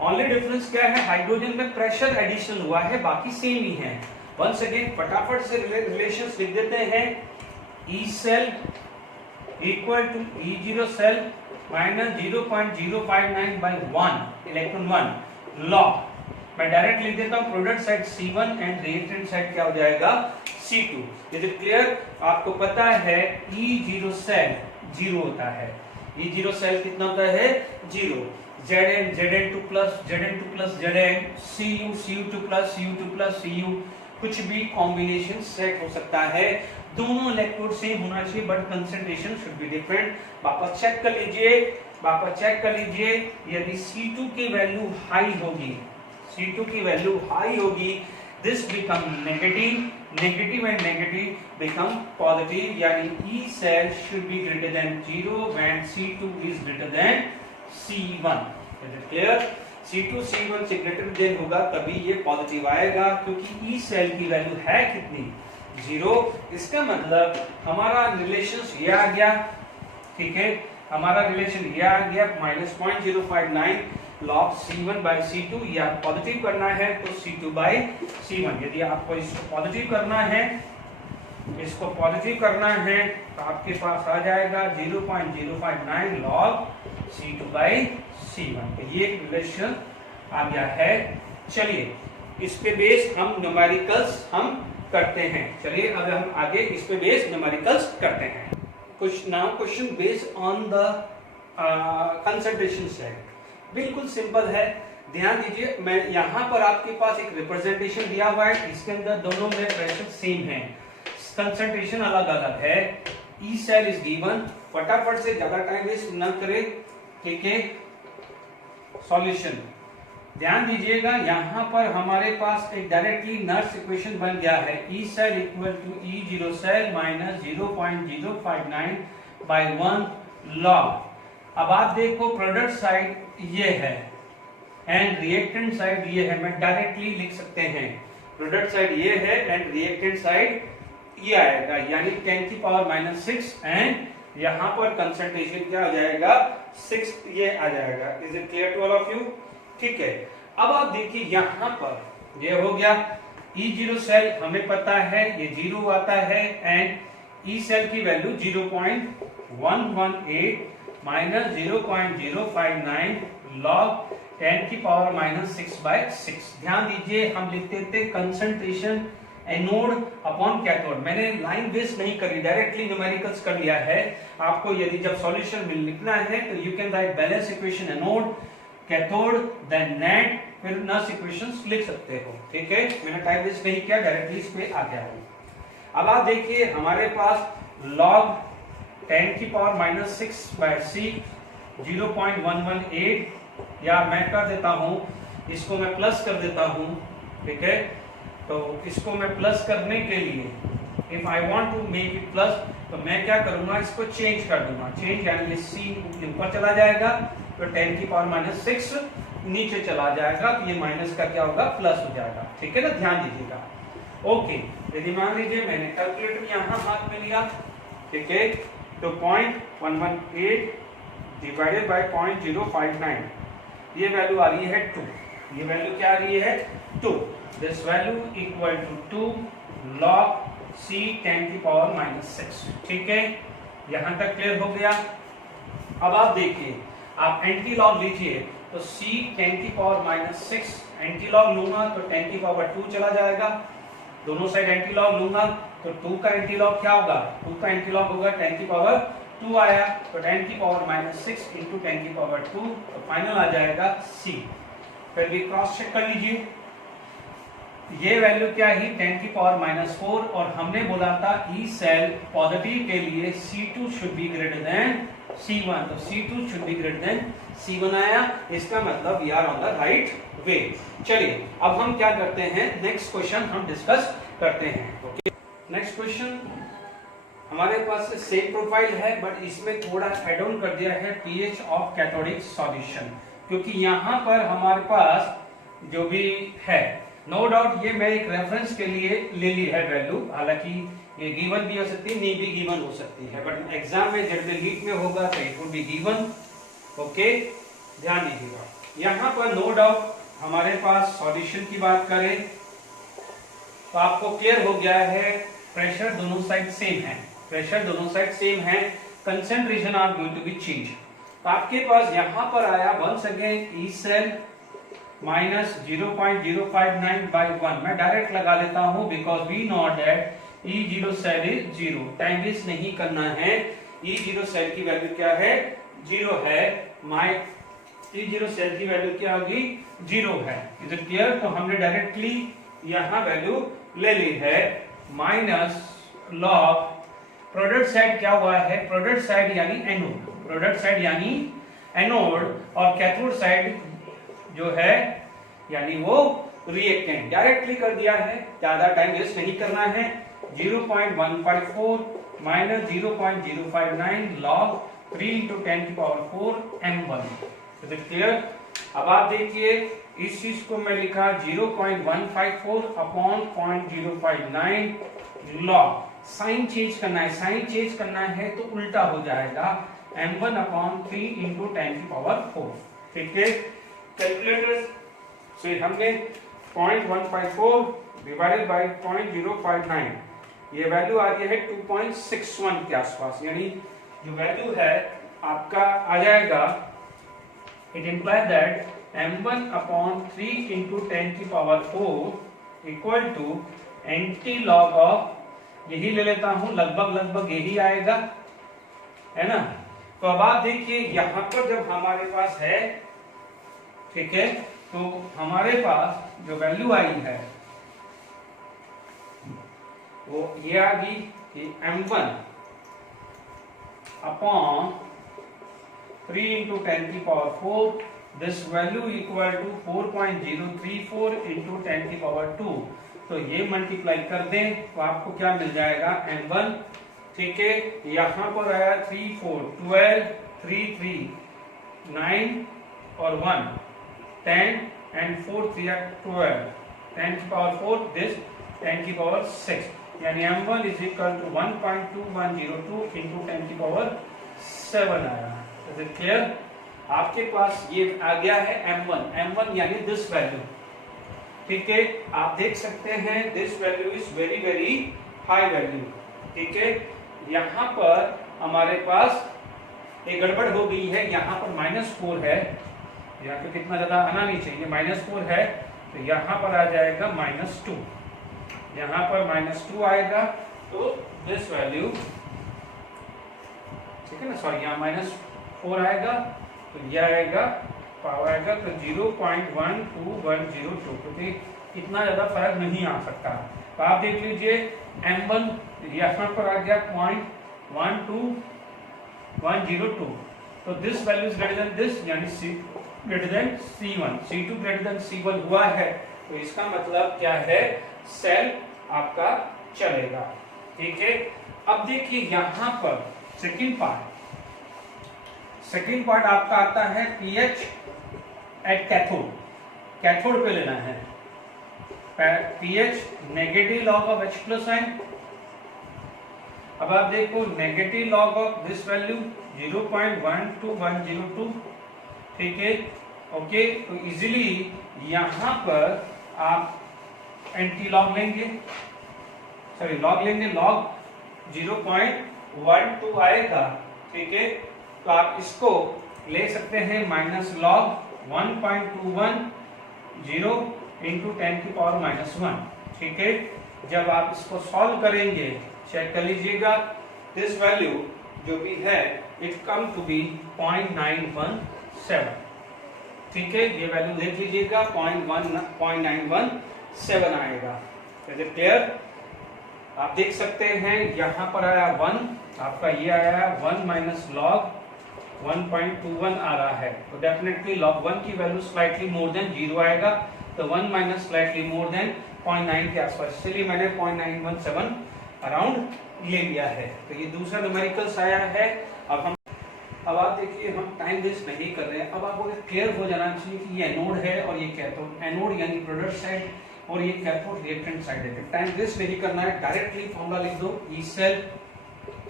ओनली डिफरेंस क्या है, हाइड्रोजन में प्रेशर एडिशन हुआ है, बाकी सेम ही है। वंस अगेन फटाफट से रिलेशंस लिख देते हैं। E cell equal to E0 cell minus 0.059 by 1 electron 1 log. मैं डायरेक्ट लिख देता हूं, product side C1 and reactant side क्या हो जाएगा, C2। Is it clear? आपको पता है E0 सेल 0 होता है, E0 सेल कितना होता है, 0। Zn2 plus Zn, Cu2 plus Cu2 plus Cu, कुछ भी कॉम्बिनेशन सेट हो सकता है। दोनों इलेक्ट्रोड सेम होना चाहिए but concentration should be different. वापस चेक कर लीजिए, यदि C2 की वैल्यू हाई होगी, this become negative and negative become positive, यानी E cell should be greater than 0 when C2 is greater than C1। Is it clear? C2 C1 से greater than होगा तभी ये पॉजिटिव आएगा, क्योंकि E सेल की value है कितनी, 0। इसका मतलब हमारा रिलेशन ये आ गया, ठीक है, हमारा रिलेशन ये आ गया minus .059 log C1 by C2, या पॉजिटिव करना है तो C2 बाई C1। यदि आपको इसको पॉजिटिव करना है तो आपके पास आ जाएगा 0.059 लॉग C2 बाई C1। तो ये रिलेशन आ गया है। चलिए इस पे बेस हम न्यूमेरिकल्स हम करते हैं। चलिए अब हम आगे इस पे बेस न्यूमेरिकल्स करते हैं। कुछ now question based on the concentration set. बिल्कुल सिंपल है, ध्यान दीजिए। मैं यहाँ पर आपके पास एक रिप्रेजेंटेशन दिया हुआ है, इसके अंदर दोनों में प्रेशर सेम है, कंसंट्रेशन अलग अलग है। ई सेल इज गिवन, फटाफट से ज्यादा टाइम वेस्ट न करें, ठीक है। सॉल्यूशन ध्यान दीजिएगा यहाँ पर हमारे पास एक डायरेक्टली नर्स इक्वेशन बन गया है, E cell equal to E zero cell minus 0.059 by 1 log. अब आप देखो प्रोडक्ट साइड ये है एंड रिएक्टेंट साइड ये है, मैं डायरेक्टली लिख सकते हैं प्रोडक्ट साइड ये है एंड रिएक्टेंट साइड ये आएगा, यानी 10⁻⁶ एंड यहाँ पर कंसंट्रेशन क्या हो जाएगा 6 ये आ जाएगा। Is it clear to all of you? ठीक है। अब आप देखिए यहाँ पर ये हो गया ई जीरो सेल हमें पता है ये 0 आता है एंड ई सेल की वैल्यू 0.118 माइनस 0.059 लॉग 10⁻⁶/6। ध्यान दीजिए हम लिखते थे कंसंट्रेशन एनोड अपॉन कैथोड, मैंने लाइन वेस्ट नहीं करी, डायरेक्टली न्यूमेरिकल्स कर लिया है। आपको यदि जब सॉल्यूशन में लिखना है तो you can write balance equation anode cathode then net, फिर नर्स इक्वेशंस लिख सकते हो। ठीक है, मैंने टाइम वेस्ट नहीं किया, डायरेक्टली इस पे आ गया हूं। अब आप देखिए हमारे पास log 10⁻⁶/c 0.118, या मैं कर देता हूं इसको मैं प्लस कर देता हूं। ठीक है, तो इसको मैं प्लस करने के लिए if I want to make it plus तो मैं क्या करूंगा, इसको चेंज कर दूंगा। चेंज यानी ये c ऊपर चला जाएगा तो 10⁻⁶ नीचे चला जाएगा, तो ये माइनस का क्या होगा प्लस हो जाएगा। ठीक है ना, ध्यान दीजिएगा। ओके, यदि मान लीजिए मैंने कैलकुलेटर यहाँ हाथ में लिया, ठीक है, तो 0.118 डिवाइडेड बाय 0.059, ये वैल्यू आ रही है 2। ये वैल्यू क्या आ रही है 2। This value equal to 2 log c 10⁻⁶। ठीक है, यहां तक क्लियर हो गया। अब आप देखिए आप एंटी लॉग लीजिए तो c 10⁻⁶, एंटी लॉग लूंगा तो 10⁻² चला जाएगा, दोनों साइड एंटी लॉग लूंगा तो 2 का एंटी लॉग क्या होगा, 2 का एंटी लॉग होगा 10⁻² आया, तो 10⁻�6 इंटू 10⁻², तो फाइनल आ जाएगा c। फिर भी क्रॉस चेक कर लीजिए, ये वैल्यू क्या ही 10⁻⁴, और हमने बोला था ई सेल पॉजिटिव के लिए C2 should be greater than C1, तो C2 should be greater than C1 आया, इसका मतलब we are on the right way. चलिए अब हम क्या करते हैं, नेक्स्ट क्वेश्चन हम डिस्कस करते हैं। ओके, नेक्स्ट क्वेश्चन हमारे पास सेम प्रोफाइल है बट इसमें थोड़ा एड ऑन कर दिया है pH ऑफ कैथोडिक सॉल्यूशन, क्योंकि यहाँ पर हमारे पास जो भी है नो डाउट ये मैं एक रेफरेंस के लिए ले ली है वैल्यू, हालांकि ये गिवन भी हो सकती है, नहीं भी गिवन हो सकती है, बट एग्जाम में जब लीड में होगा तो it would be given. Okay, ध्यान दीजिएगा। यहाँ पर नो डाउट हमारे पास सॉल्यूशन की बात करें तो आपको क्लियर हो गया है, प्रेशर दोनों साइड सेम है, प्रेशर दोनों साइड सेम है, concentration are going to be change. तो आपके पास यहाँ पर आया once again E cell minus 0.059 by 1, मैं डायरेक्ट लगा लेता हूं because we know that E zero cell is 0, time waste नहीं करना है। ई जीरो सेल की वैल्यू क्या है 0 है, माई ई जीरो सेल की वैल्यू क्या होगी 0 है। Is it clear? तो हमने डायरेक्टली यहां वैल्यू ले ली है माइनस लॉग प्रोडक्ट साइड क्या हुआ है, प्रोडक्ट साइड यानी एनोड, प्रोडक्ट साइड यानी एनोड, और कैथोड साइड जो है यानी वो रिएक्टेंट, डायरेक्टली कर दिया है, ज्यादा टाइम वेस्ट नहीं करना है। 0.154 minus 0.059 log 3 into 10⁴ m1। Is it clear? अब आप देखिए इस चीज को मैं लिखा 0.154 अपॉन 0.059 log, साइन चेंज करना है, साइन चेंज करना है तो उल्टा हो जाएगा m1 अपॉन 3 into 10⁴। ठीक है, कैलकुलेटर से हमने 0.154 डिवाइडेड बाय 0.059, ये वैल्यू आ रही है 2.61 के आसपास, यानी जो वैल्यू है आपका आ जाएगा, it implies that m1 upon 3 into 10⁴ equal to anti log of, यही ले लेता हूं, लगभग यही आएगा, है ना। तो अब आप देखिए यहां पर जब हमारे पास है, ठीक है, तो हमारे पास जो वैल्यू आई है वो ये आ गई कि m1 upon 3 into 10⁴ this value equal to 4.034 into 10 की पावर 2। तो ये मल्टीप्लाई कर दें तो आपको क्या मिल जाएगा m1। ठीक है, यहाँ पर आया 3 4 12 3 3 9 और 1 10 एंड 4 3 12 10 की पावर 4 दिस 10 की पावर 6 यानी m1 is equal to 1.2102 into 10 की पावर 7 आया। Is it clear? आपके पास ये आ गया है m1 यानी दिस वैल्यू। ठीक है, आप देख सकते हैं this value is very very high value. ठीक है, यहाँ पर हमारे पास एक गड़बड़ हो गई है, यहाँ पर -4 है, यहाँ पे कितना ज्यादा आना नहीं चाहिए, -4 है, तो यहाँ पर आ जाएगा -2, यहाँ पर -2 आएगा, तो दिस वैल्यू, ठीक है ना, सॉरी यहाँ -4 आएगा, तो यह आएगा पावर आएगा तो 0.12102, क्योंकि इतना ज्यादा फर्क नहीं आ सकता। तो आप देख लीजिए m1 यहाँ पर आ गया 0.12102, तो this value is greater then this यानी c greater than c1, c2 greater than c1 हुआ है, तो इसका मतलब क्या है, सेल आपका चलेगा। ठीक है, अब देखिए यहाँ पर सेकंड पार्ट आपका आता है pH एट कैथोड पे लेना है, pH negative log of H plus ion. अब आप देखो negative log of this value 0.12102। ठीक है, ओके, तो इजीली यहां पर आप एंटी लॉग लेंगे, सॉरी लॉग लेंगे, लॉग 0.12 आएगा। ठीक है, तो आप इसको ले सकते हैं -log 1.210 इंटू 10 की पावर -1। ठीक है, जब आप इसको सॉल्व करेंगे चेक कर लीजिएगा, दिस वैल्यू जो भी है इट कम टू बी 0.917। ठीक है, ये वैल्यू देख लीजिएगा 0.917 आएगा। Is it clear? आप देख सकते हैं यहाँ पर आया 1, आपका ये आया 1 -log 1.21 आ रहा है, तो डेफिनेटली log 1 की वैल्यू स्लाइटली मोर देन 0 आएगा, तो 1 माइनस स्लाइटली मोर देन 0.9 के आसपास, इसलिए मैंने 0.917 अराउंड ले लिया है। तो ये दूसरा न्यूमेरिकल्स आया है। अब आप देखिए हम टाइम वेस्ट नहीं कर रहे हैं, अब आपको क्लियर हो जाना चाहिए कि ये एनोड है और ये कैथोड, एनोड यानी प्रोडक्ट साइड और ये कैथोड रिएक्टेंट साइड है। टाइम वेस्ट नहीं करना है, डायरेक्टली फॉर्मूला लिख दो, ई सेल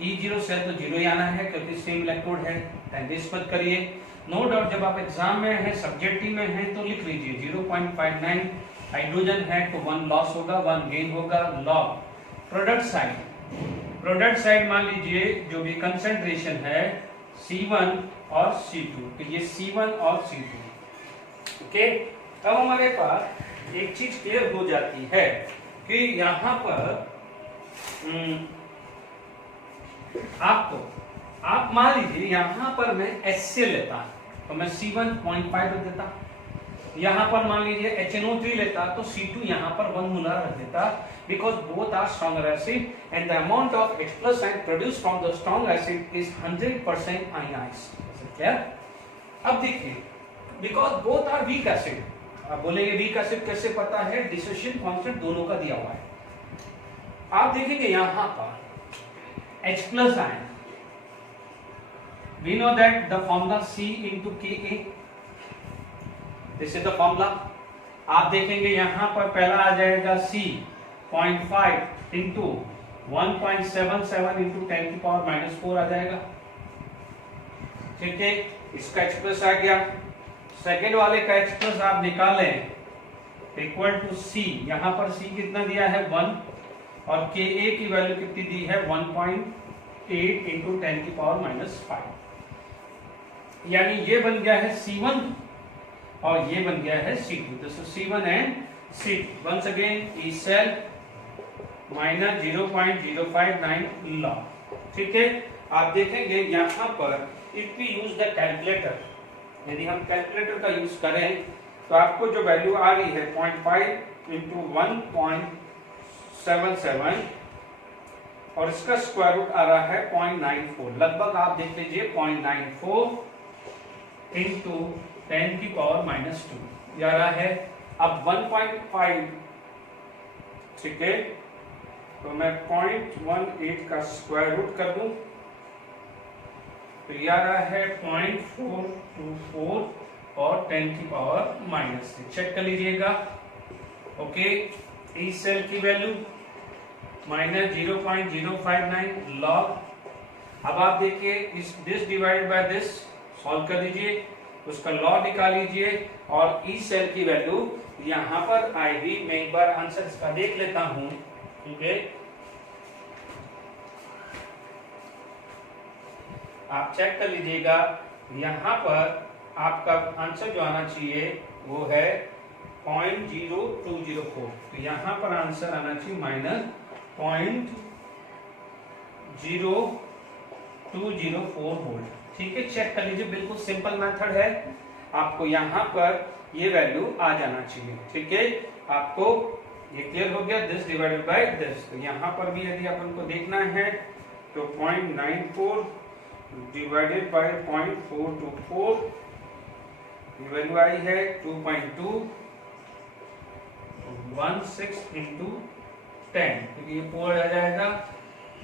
E0 सेल तो 0 ही आना है क्योंकि सेम इलेक्ट्रोड है, टाइम वेस्ट मत करिए। नो डाउट जब आप एग्जाम में हैं, सब्जेक्टिव में हैं, तो लिख लीजिए 0.59 हाइड्रोजन है तो 1 लॉस होगा 1 गेन होगा। लॉग प्रोडक्ट साइड मान लीजिए जो भी कंसेंट्रेशन है C1 और C2, तो ये C1 और C2। ओके, अब हमारे पास एक चीज क्लियर हो जाती है कि यहाँ पर आप मान लीजिए यहाँ पर मैं HCl लेता तो मैं C1 0.5 रख देता, यहाँ पर मान लीजिए HNO3 लेता तो C2 यहाँ पर 1 मोलर रख देता, because both are stronger acid and the amount of H plus ion produced from the strong acid is 100% ionized। क्या? अब देखिए because both are weak acid, आप बोलेंगे weak acid कैसे पता है, डिसोसिएशन कांस्टेंट दोनों का दिया हुआ है। आप देखेंगे यहाँ पर H plus ion, we know that the formula C into Ka, this is the formula। आप देखेंगे यहाँ पर पहला आ जाएगा C 0.5 into 1.77 into 10 की पावर -4 आ जाएगा। ठीक है, इसका H plus आ गया, सेकेंड वाले का H plus आप निकालें इक्वल टू C, यहाँ पर C कितना दिया है 1 और Ka की वैल्यू कितनी दी है 1.8 इंटू 10 की पावर -5, यानी ये बन गया है C1 और ये बन गया है C2। This is C1 and C2। Once again E cell -0.059 log. ठीक है, आप देखेंगे यहाँ पर if we use the calculator, यदि हम कैलकुलेटर का यूज करें तो आपको जो वैल्यू आ रही है 0.5 इंटू 1.77 और इसका स्क्वायर रूट आ रहा है 0.94, लगभग आप देख लीजिए 0.94 इंटू 10 की पावर -2 आ रहा है। अब 1.5, ठीक है, तो मैं 0.18 का स्क्वायर रूट कर दूं तो ये आ रहा है 0.424 और 10 की पावर -6। चेक कर लीजिएगा। ओके, ई सेल की वैल्यू -0.059 लॉग। अब आप देखिए इस this divided by this solve कर दीजिए, उसका लॉग निकाल लीजिए और ई सेल की वैल्यू यहां पर आएगी। मैं एक बार आंसर इसका देख लेता हूं, ठीक है, आप चेक कर लीजिएगा। यहां पर आपका आंसर जो आना चाहिए वो है 0.0204, तो यहां पर आंसर आना चाहिए -0.0204 वोल्ट। ठीक है, चेक कर लीजिए, बिल्कुल सिंपल मेथड है, आपको यहां पर ये वैल्यू आ जाना चाहिए। ठीक है, आपको ये क्लियर हो गया, दिस डिवाइडेड बाय दिस। तो यहां पर भी यदि अपन को देखना है तो 0.94 डिवाइडेड बाय 0.424, ये वैल्यू आई है 2.216 इंटू 10, क्योंकि ये 4 आ जाएगा।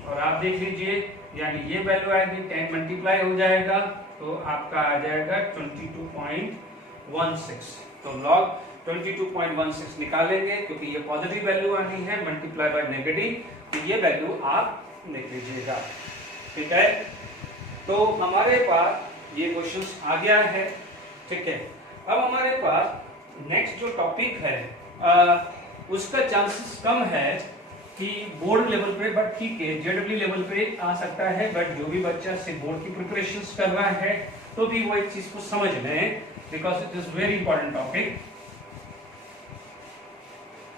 और आप देख लीजिए, यानी ये वैल्यू आएगी 10 मल्टीप्लाई हो जाएगा तो आपका आ जाएगा 22.16। तो लॉग 22.16 निकालेंगे, क्योंकि ये पॉजिटिव वैल्यू आनी है, मल्टीप्लाई बाय नेगेटिव, तो ये वैल्यू आप लिख लीजिएगा। ठीक है, तो हमारे पास ये क्वेश्चंस आ गया है। ठीक है, अब हमारे पास नेक्स्ट जो टॉपिक है उसका चांसेस कम है कि बोर्ड लेवल पे, बट ठीक है जेडब्ल्यू लेवल पे आ सकता है, बट जो भी बच्चा से बोर्ड की प्रिपरेशंस कर रहा है तो भी वो एक चीज को समझ लें, because it is very important topic.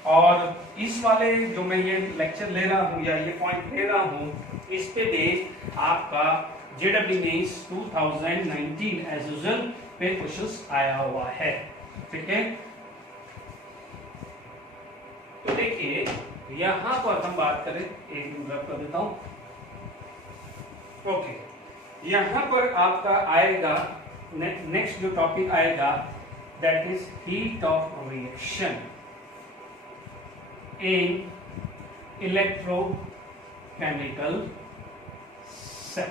और इस वाले जो मैं ये लेक्चर ले रहा हूं या ये पॉइंट ले रहा हूं, इस पे बेस आपका जेडब्ल्यू मेंस 2019 एज यूजुअल पे क्वेश्चंस आया हुआ है। ठीक है, तो देखिए यहां पर हम बात करें, एक मिनट रब कर देता हूं। ओके, यहां पर आपका आएगा नेक्स्ट जो टॉपिक आएगा, that is heat of reaction in electrochemical cell.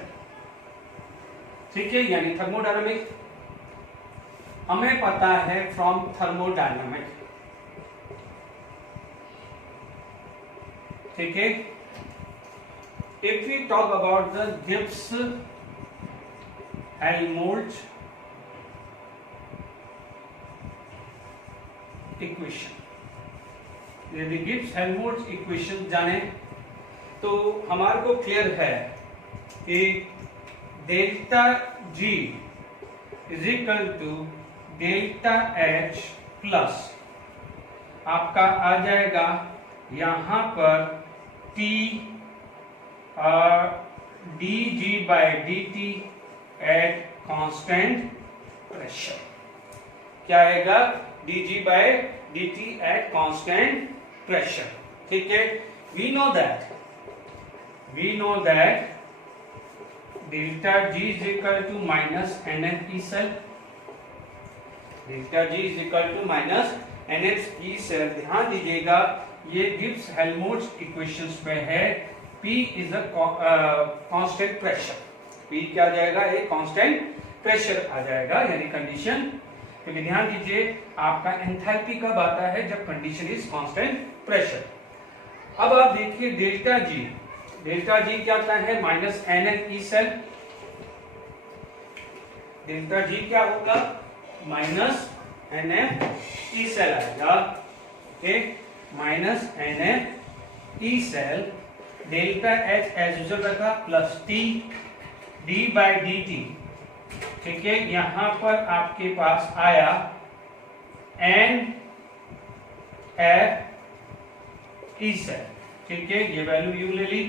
ठीक है, यानी थर्मोडायनामिक हमें पता है फ्रॉम थर्मोडायनामिक। ठीक है, if we talk about the Gibbs Helmholtz equation, यदि गिब्स हेल्महोल्ट्ज इक्वेशन जाने तो हमारे को क्लियर है कि delta G is equal to delta H plus आपका आ जाएगा यहां पर T D G by D T at constant pressure. क्या आएगा? D G by D T at constant pressure. ठीक है, we know that delta G is equal to minus N F E cell, delta G is equal to minus N F E cell. ध्यान दीजिएगा, ये Gibbs Helmholtz equations पे है। P is a constant pressure, P क्या आ जाएगा? एक constant pressure आ जाएगा, यानी कंडीशन। क्योंकि ध्यान दीजिए आपका एंथैल्पी कब आता है? जब कंडीशन इज कांस्टेंट प्रेशर। अब आप देखिए डेल्टा जी क्या आता है? Minus N F E cell. Delta G क्या होगा? Minus N F E cell आएगा। Okay, minus N F E cell. Delta H as usual रखा plus T D by D T. ठीक है, यहां पर आपके पास आया एन एफ ई सेल। ठीक है, ये वैल्यू यू ले ली,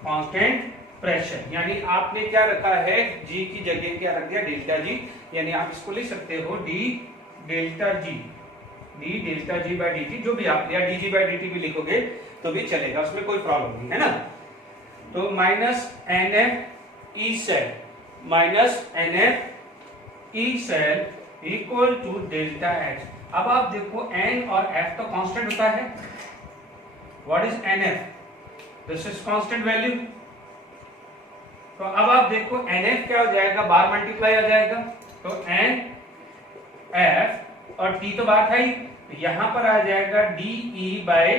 कांस्टेंट प्रेशर, यानी आपने क्या रखा है? जी की जगह क्या रख दिया? डेल्टा जी, यानी आप इसको लिख सकते हो D delta G by D T, जो भी आप, या D G by D T भी लिखोगे तो भी चलेगा, उसमें कोई प्रॉब्लम नहीं है ना। तो minus N F E cell equal to delta H. अब आप देखो एन और एफ तो कांस्टेंट होता है। What is an F? This is constant value. तो अब आप देखो एन एफ क्या हो जाएगा, बार मल्टीप्लाई आ जाएगा, तो एन एफ और टी तो बार था ही, तो यहां पर आ जाएगा D E by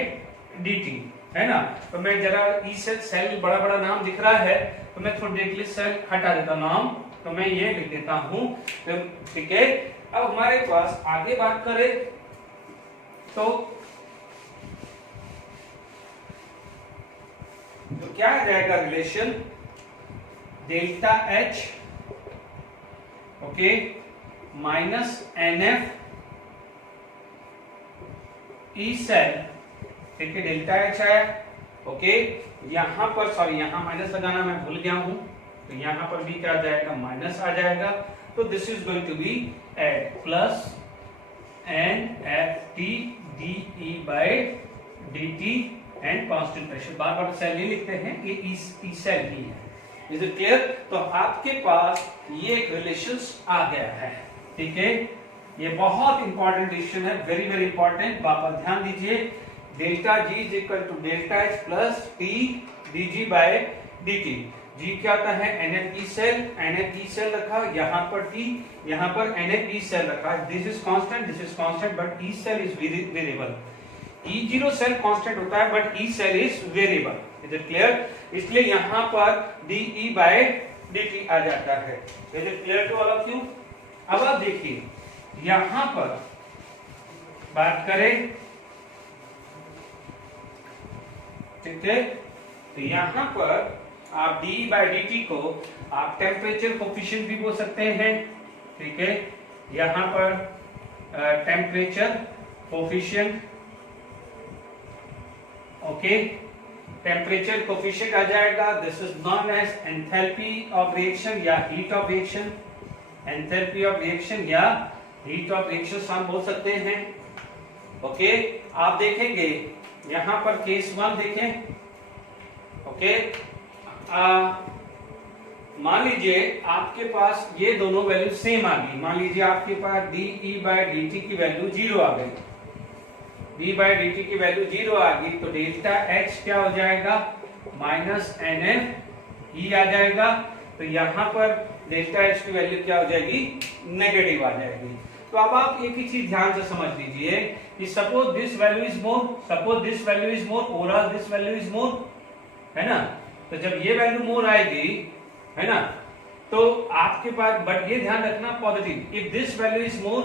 D T, है ना। तो मैं जरा ई सेल बड़ा बड़ा नाम दिख रहा है तो मैं थोड़ी देर के लिए सेल हटा देता नाम, तो मैं ये लिख देता हूं। ठीक है, अब हमारे पास आगे बात करें तो क्या आ जाएगा relation delta H, okay, minus N F E cell, ठीक है, डेल्टा एच आया, ओके। यहां पर सॉरी यहां माइनस लगाना मैं भूल गया हूं, तो यहां पर भी क्या आ जाएगा, माइनस आ जाएगा। तो this is going to be at plus N F T D E by D T and constant pressure. बार बार सेल नहीं लिखते हैं, ये ई सेल ही है। Is it clear? तो आपके पास ये एक रिलेशंस आ गया है, ठीक है। ये बहुत इंपॉर्टेंट रिलेशन है, वेरी वेरी इंपॉर्टेंट, बात ध्यान दीजिए। Delta G is equal to delta H plus T D G by D T. G क्या आता है, n F E cell, n F E cell रखा, यहाँ पर टी, यहाँ पर एनएफ ई सेल रखा। This is constant, this is constant, but E cell is variable. E zero cell constant होता है but E cell is variable. Is it clear? इसलिए यहां पर D E by D T आ जाता है। Is it clear to all of you? अब आप देखिए यहां पर बात करें, ठीक है, तो यहां पर आप डी बाय डी टी को आप टेम्परेचर कोफिशिएंट भी बोल सकते हैं, ठीक है। यहां पर temperature coefficient, okay, temperature coefficient आ जाएगा। This is known as enthalpy of reaction या heat of reaction. Enthalpy of reaction या हीट ऑफ रिएक्शन हम बोल सकते हैं, ओके। आप देखेंगे यहां पर केस 1 देखें, ओके। मान लीजिए आपके पास ये दोनों वैल्यू सेम आ गई। मान लीजिए आपके पास D E by D T की वैल्यू 0 आ गई, डी बाय डी टी की वैल्यू 0 आ गई, तो डेल्टा एच क्या हो जाएगा, माइनस एन एफ ई आ जाएगा। तो यहां पर डेल्टा एच की वैल्यू क्या हो जाएगी, नेगेटिव आ जाएगी। तो अब आप एक ही चीज ध्यान से समझ लीजिए कि suppose this value is more, suppose this value is more, overall this value is मोर, है ना। तो जब ये वैल्यू मोर आएगी, है ना, तो आपके पास, बट ये ध्यान रखना positive, if this value is more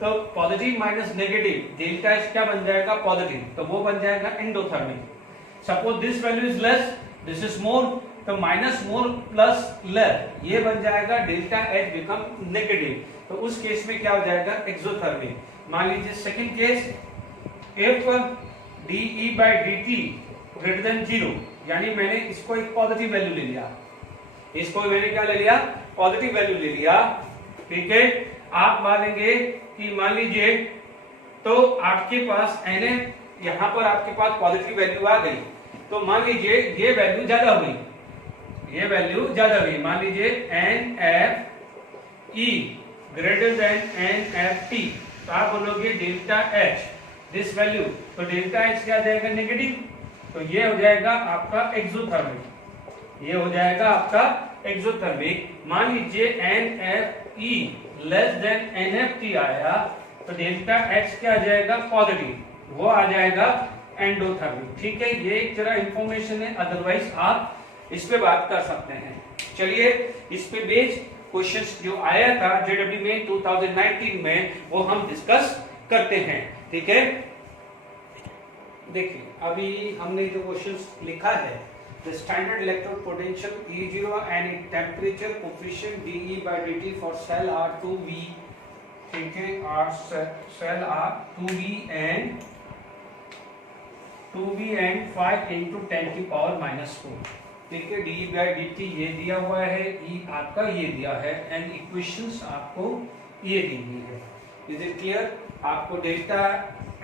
तो positive minus negative, delta H क्या बन जाएगा, पॉजिटिव, तो वो बन जाएगा endothermic. Suppose this value is less, this is more, तो माइनस मोर प्लस लेस, ये बन जाएगा डेल्टा एच बिकम नेगेटिव, तो उस केस में क्या हो जाएगा, एक्सोथर्मिक। मान लीजिए second case, if D E by D T greater than 0, यानी मैंने इसको एक पॉजिटिव वैल्यू ले लिया, इसको मैंने क्या ले लिया, पॉजिटिव वैल्यू ले लिया, ठीक है। आप मानेंगे कि मान लीजिए तो आपके पास एन एफ, यहां पर आपके पास पॉजिटिव वैल्यू आ गई, तो मान लीजिए ये वैल्यू ज्यादा हुई, ये वैल्यू ज्यादा हुई, मान लीजिए N F E greater than N F T, तो आप बोलोगे डेल्टा एच दिस वैल्यू, तो डेल्टा एच क्या आ जाएगा, नेगेटिव, तो ये हो जाएगा आपका एक्सोथर्मिक, ये हो जाएगा आपका एक्सोथर्मिक। मान लीजिए N F E less than N F T आया, तो डेल्टा एच क्या आ जाएगा, पॉजिटिव, वो आ जाएगा एंडोथर्मिक, ठीक है। ये एक जरा इंफॉर्मेशन है, अदरवाइज आप इस पे बात कर सकते हैं। चलिए इस पे बेस्ड क्वेश्चंस जो आया था जेडब्ल्यू में 2019 में, वो हम डिस्कस करते हैं, ठीक है। देखिए अभी हमने जो क्वेश्चंस लिखा है, the standard electrode potential E0 and its temperature coefficient dE by dt for cell R2V, ठीक है, cell R2V and 5 into 10 की पावर -4, ठीक है। dE by dt ये दिया हुआ है, E आपका ये दिया है, एंड इक्वेशंस आपको ये दी हुई है। Is it clear? आपको डेल्टा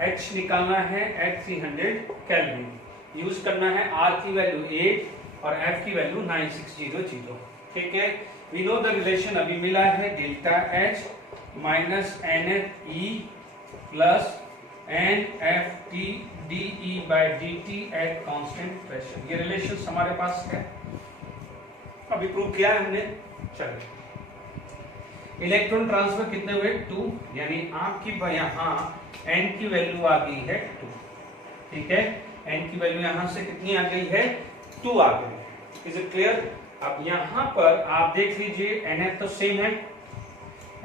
H निकालना है एट 300 केल्विन, यूज करना है R की वैल्यू 8 और F की वैल्यू 9600, ठीक है। वी नो द रिलेशन अभी मिला है, delta H minus NFE plus NFTDE by DT at constant pressure. ये रिलेशन हमारे पास है, अभी प्रूव किया है हमने। चलिए, इलेक्ट्रॉन ट्रांसफर कितने हुए 2, यानी आपकी यहाँ n की वैल्यू आ गई है 2। ठीक है, n की वैल्यू यहाँ से कितनी आ गई है 2 आ गई है। Is it clear? अब यहाँ पर आप देख लीजिए NF तो सेम है,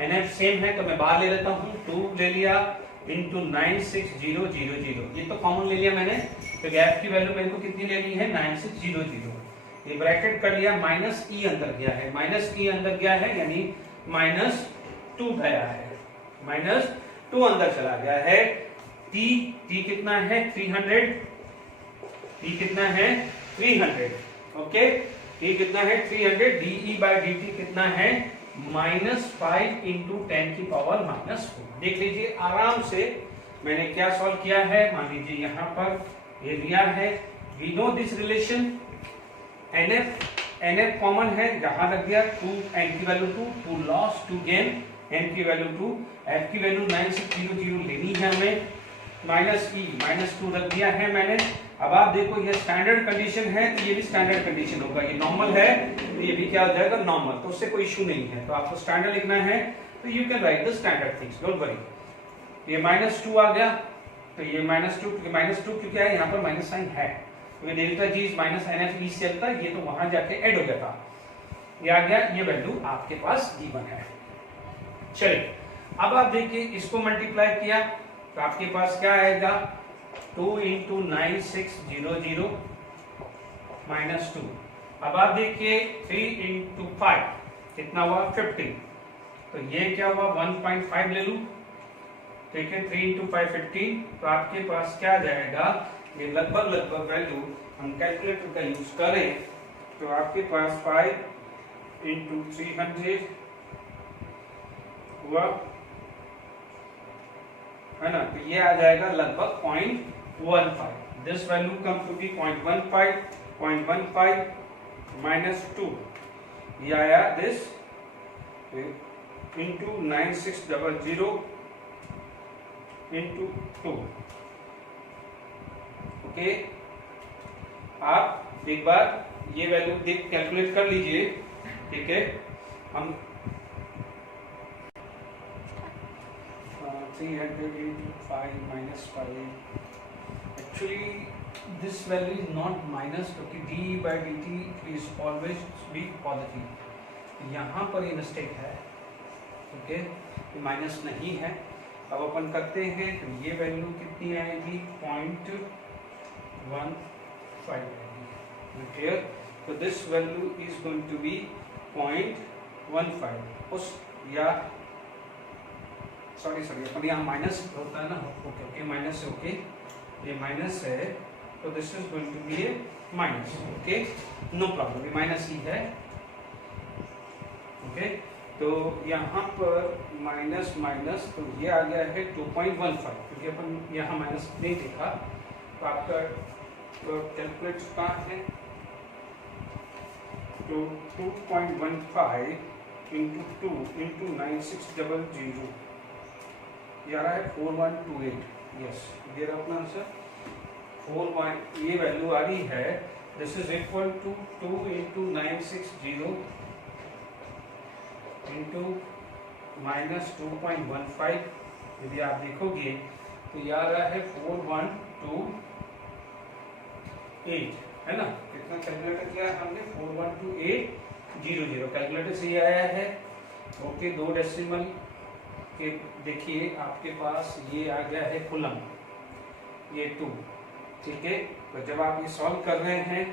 NF सेम है तो मैं बाहर ले लेता हूँ, 2 ले लिया इंटू 96000, ये तो कॉमन ले लिया मैंने, तो गैप की वैल्यू मेरे को कितनी लेनी है 9600। ये ब्रैकेट कर लिया, माइनस ई अंदर गया है, माइनस ई अंदर गया है यानी -2 गया है, -2 अंदर चला गया है। T कितना है 300, T कितना है 300, ओके, T कितना है 300, DE बाय DT कितना है -5 इंटू 10 की पावर -4। देख लीजिए आराम से मैंने क्या सॉल्व किया है, मान लीजिए यहाँ पर ये दिया है, we know this relation, NF common है, जहां रख दिया 2, n की वैल्यू 2 लॉस 2 गेन, n की वैल्यू 2, f की वैल्यू 9600 लेनी है हमें, -2 रख दिया है मैंने। अब आप देखो ये स्टैंडर्ड कंडीशन है तो ये भी स्टैंडर्ड कंडीशन होगा, ये नॉर्मल है तो ये भी क्या हो जाएगा नॉर्मल, तो उससे कोई इशू नहीं है। तो आपको स्टैंडर्ड लिखना है तो you can right the standard things, don't worry. ये -2 आ गया तो ये -2 क्योंकि है यहाँ पर माइनस साइन है, तो डेल्टा जी माइनस NFE से चलता है, ये तो वहां जाके ऐड हो गया था, ये आ गया, ये वैल्यू आपके पास गिवन है। चलिए अब आप देखिए इसको मल्टीप्लाई किया तो आपके पास क्या आएगा 2 इंटू 9600 -2। अब आप देखिए 3 इंटू 5 कितना हुआ 50, तो ये क्या हुआ 1.5 ले लू, ठीक है, 3 इंटू 5 15, तो आपके पास क्या आ जाएगा, ये लगभग वैल्यू हम कैलकुलेटर का यूज करें तो आपके पास 5 इंटू 300 हुआ है ना, तो ये आ जाएगा लगभग 0.15। This value come to be 0.15 -2, ये आया दिस इंटू 9600 इंटू 2। ओके, आप एक बार ये वैल्यू देख कैलकुलेट कर लीजिए, ठीक है। हम 300 into 5 minus 5, actually this value is not minus क्योंकि d by dt is always be positive, यहाँ पर ये मिस्टेक है, ओके, ये माइनस नहीं है। अब अपन करते हैं तो ये वैल्यू कितनी आएगी 0.15 आएगी, क्लियर। तो this value is going to be 0.15 उस या सॉरी अपन यहाँ माइनस होता है ना, ओके माइनस है, ओके ये माइनस है तो this is going to be a minus, okay no problem, ये माइनस ही है, ओके। तो यहाँ पर माइनस माइनस तो ये आ गया है 2.15, क्योंकि अपन यहाँ माइनस नहीं देखा, तो आपका कैलकुलेट कहाँ है, तो 2.15 इंटू 2 इंटू 9600 ये आ रहा है 4128, यस ये रहा अपना आंसर 41, ये वैल्यू आ रही है, this is equal to 2 into 960 into -2.15, यदि आप देखोगे तो ये आ रहा है 4128, है ना, कितना कैलकुलेटर किया हमने 412800, कैलकुलेटर से ये आया है, ओके। 2 डेसिमल के देखिए आपके पास ये आ गया है कुलम, ये 2, ठीक है। तो जब आप ये सॉल्व कर रहे हैं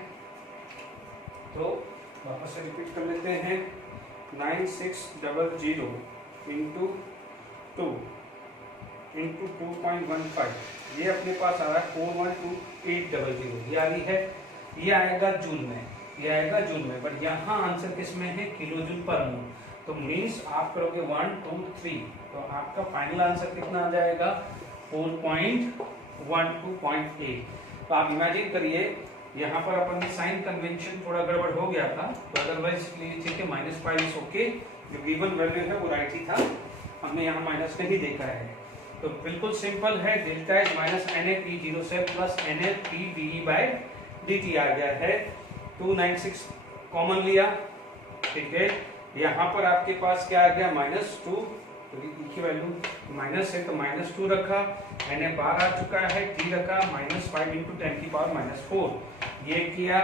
तो वापस से रिपीट कर लेते हैं, 9600 इंटू 2 इंटू 2.15, ये अपने पास आ रहा है 412800, ये आ रही है, ये आएगा जूल में, ये आएगा जूल में, बट यहाँ आंसर किस में है किलो जूल पर मोल, तो मीन्स आप करोगे 1 2 3, तो आपका फाइनल आंसर कितना आ जाएगा 4.12.8। तो आप इमेजिन करिए यहाँ पर अपन ने साइन कन्वेंशन थोड़ा गड़बड़ हो गया था, तो अदरवाइज ठीक है -5 इज ओके, जो गिवन वैल्यू है वो राइट ही था, हमने यहाँ माइनस नहीं देखा है, तो बिल्कुल सिंपल है, delta H minus N A P 0 से plus N A P D by D T आ गया है। 296 कॉमन लिया, ठीक है। यहाँ पर आपके पास क्या आ गया -2, तो ई की वैल्यू माइनस है तो -2 रखा, एन ए बार आ चुका है, टी रखा -5 × 10⁴ ये किया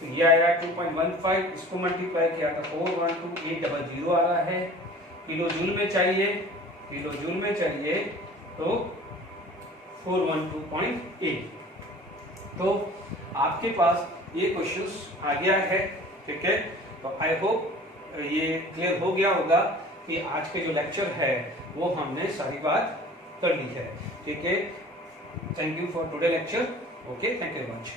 तो ये आया 2.15, इसको मल्टीप्लाई किया तो 412800 आ रहा है। किलो जूल में चाहिए तो 412.8। तो आपके पास ये क्वेश्चंस आ गया है, ठीक है। तो आई होप ये क्लियर हो गया होगा कि आज के जो लेक्चर है वो हमने सारी बात कर ली है, ठीक है। Thank you for today lecture. Okay, thank you very much.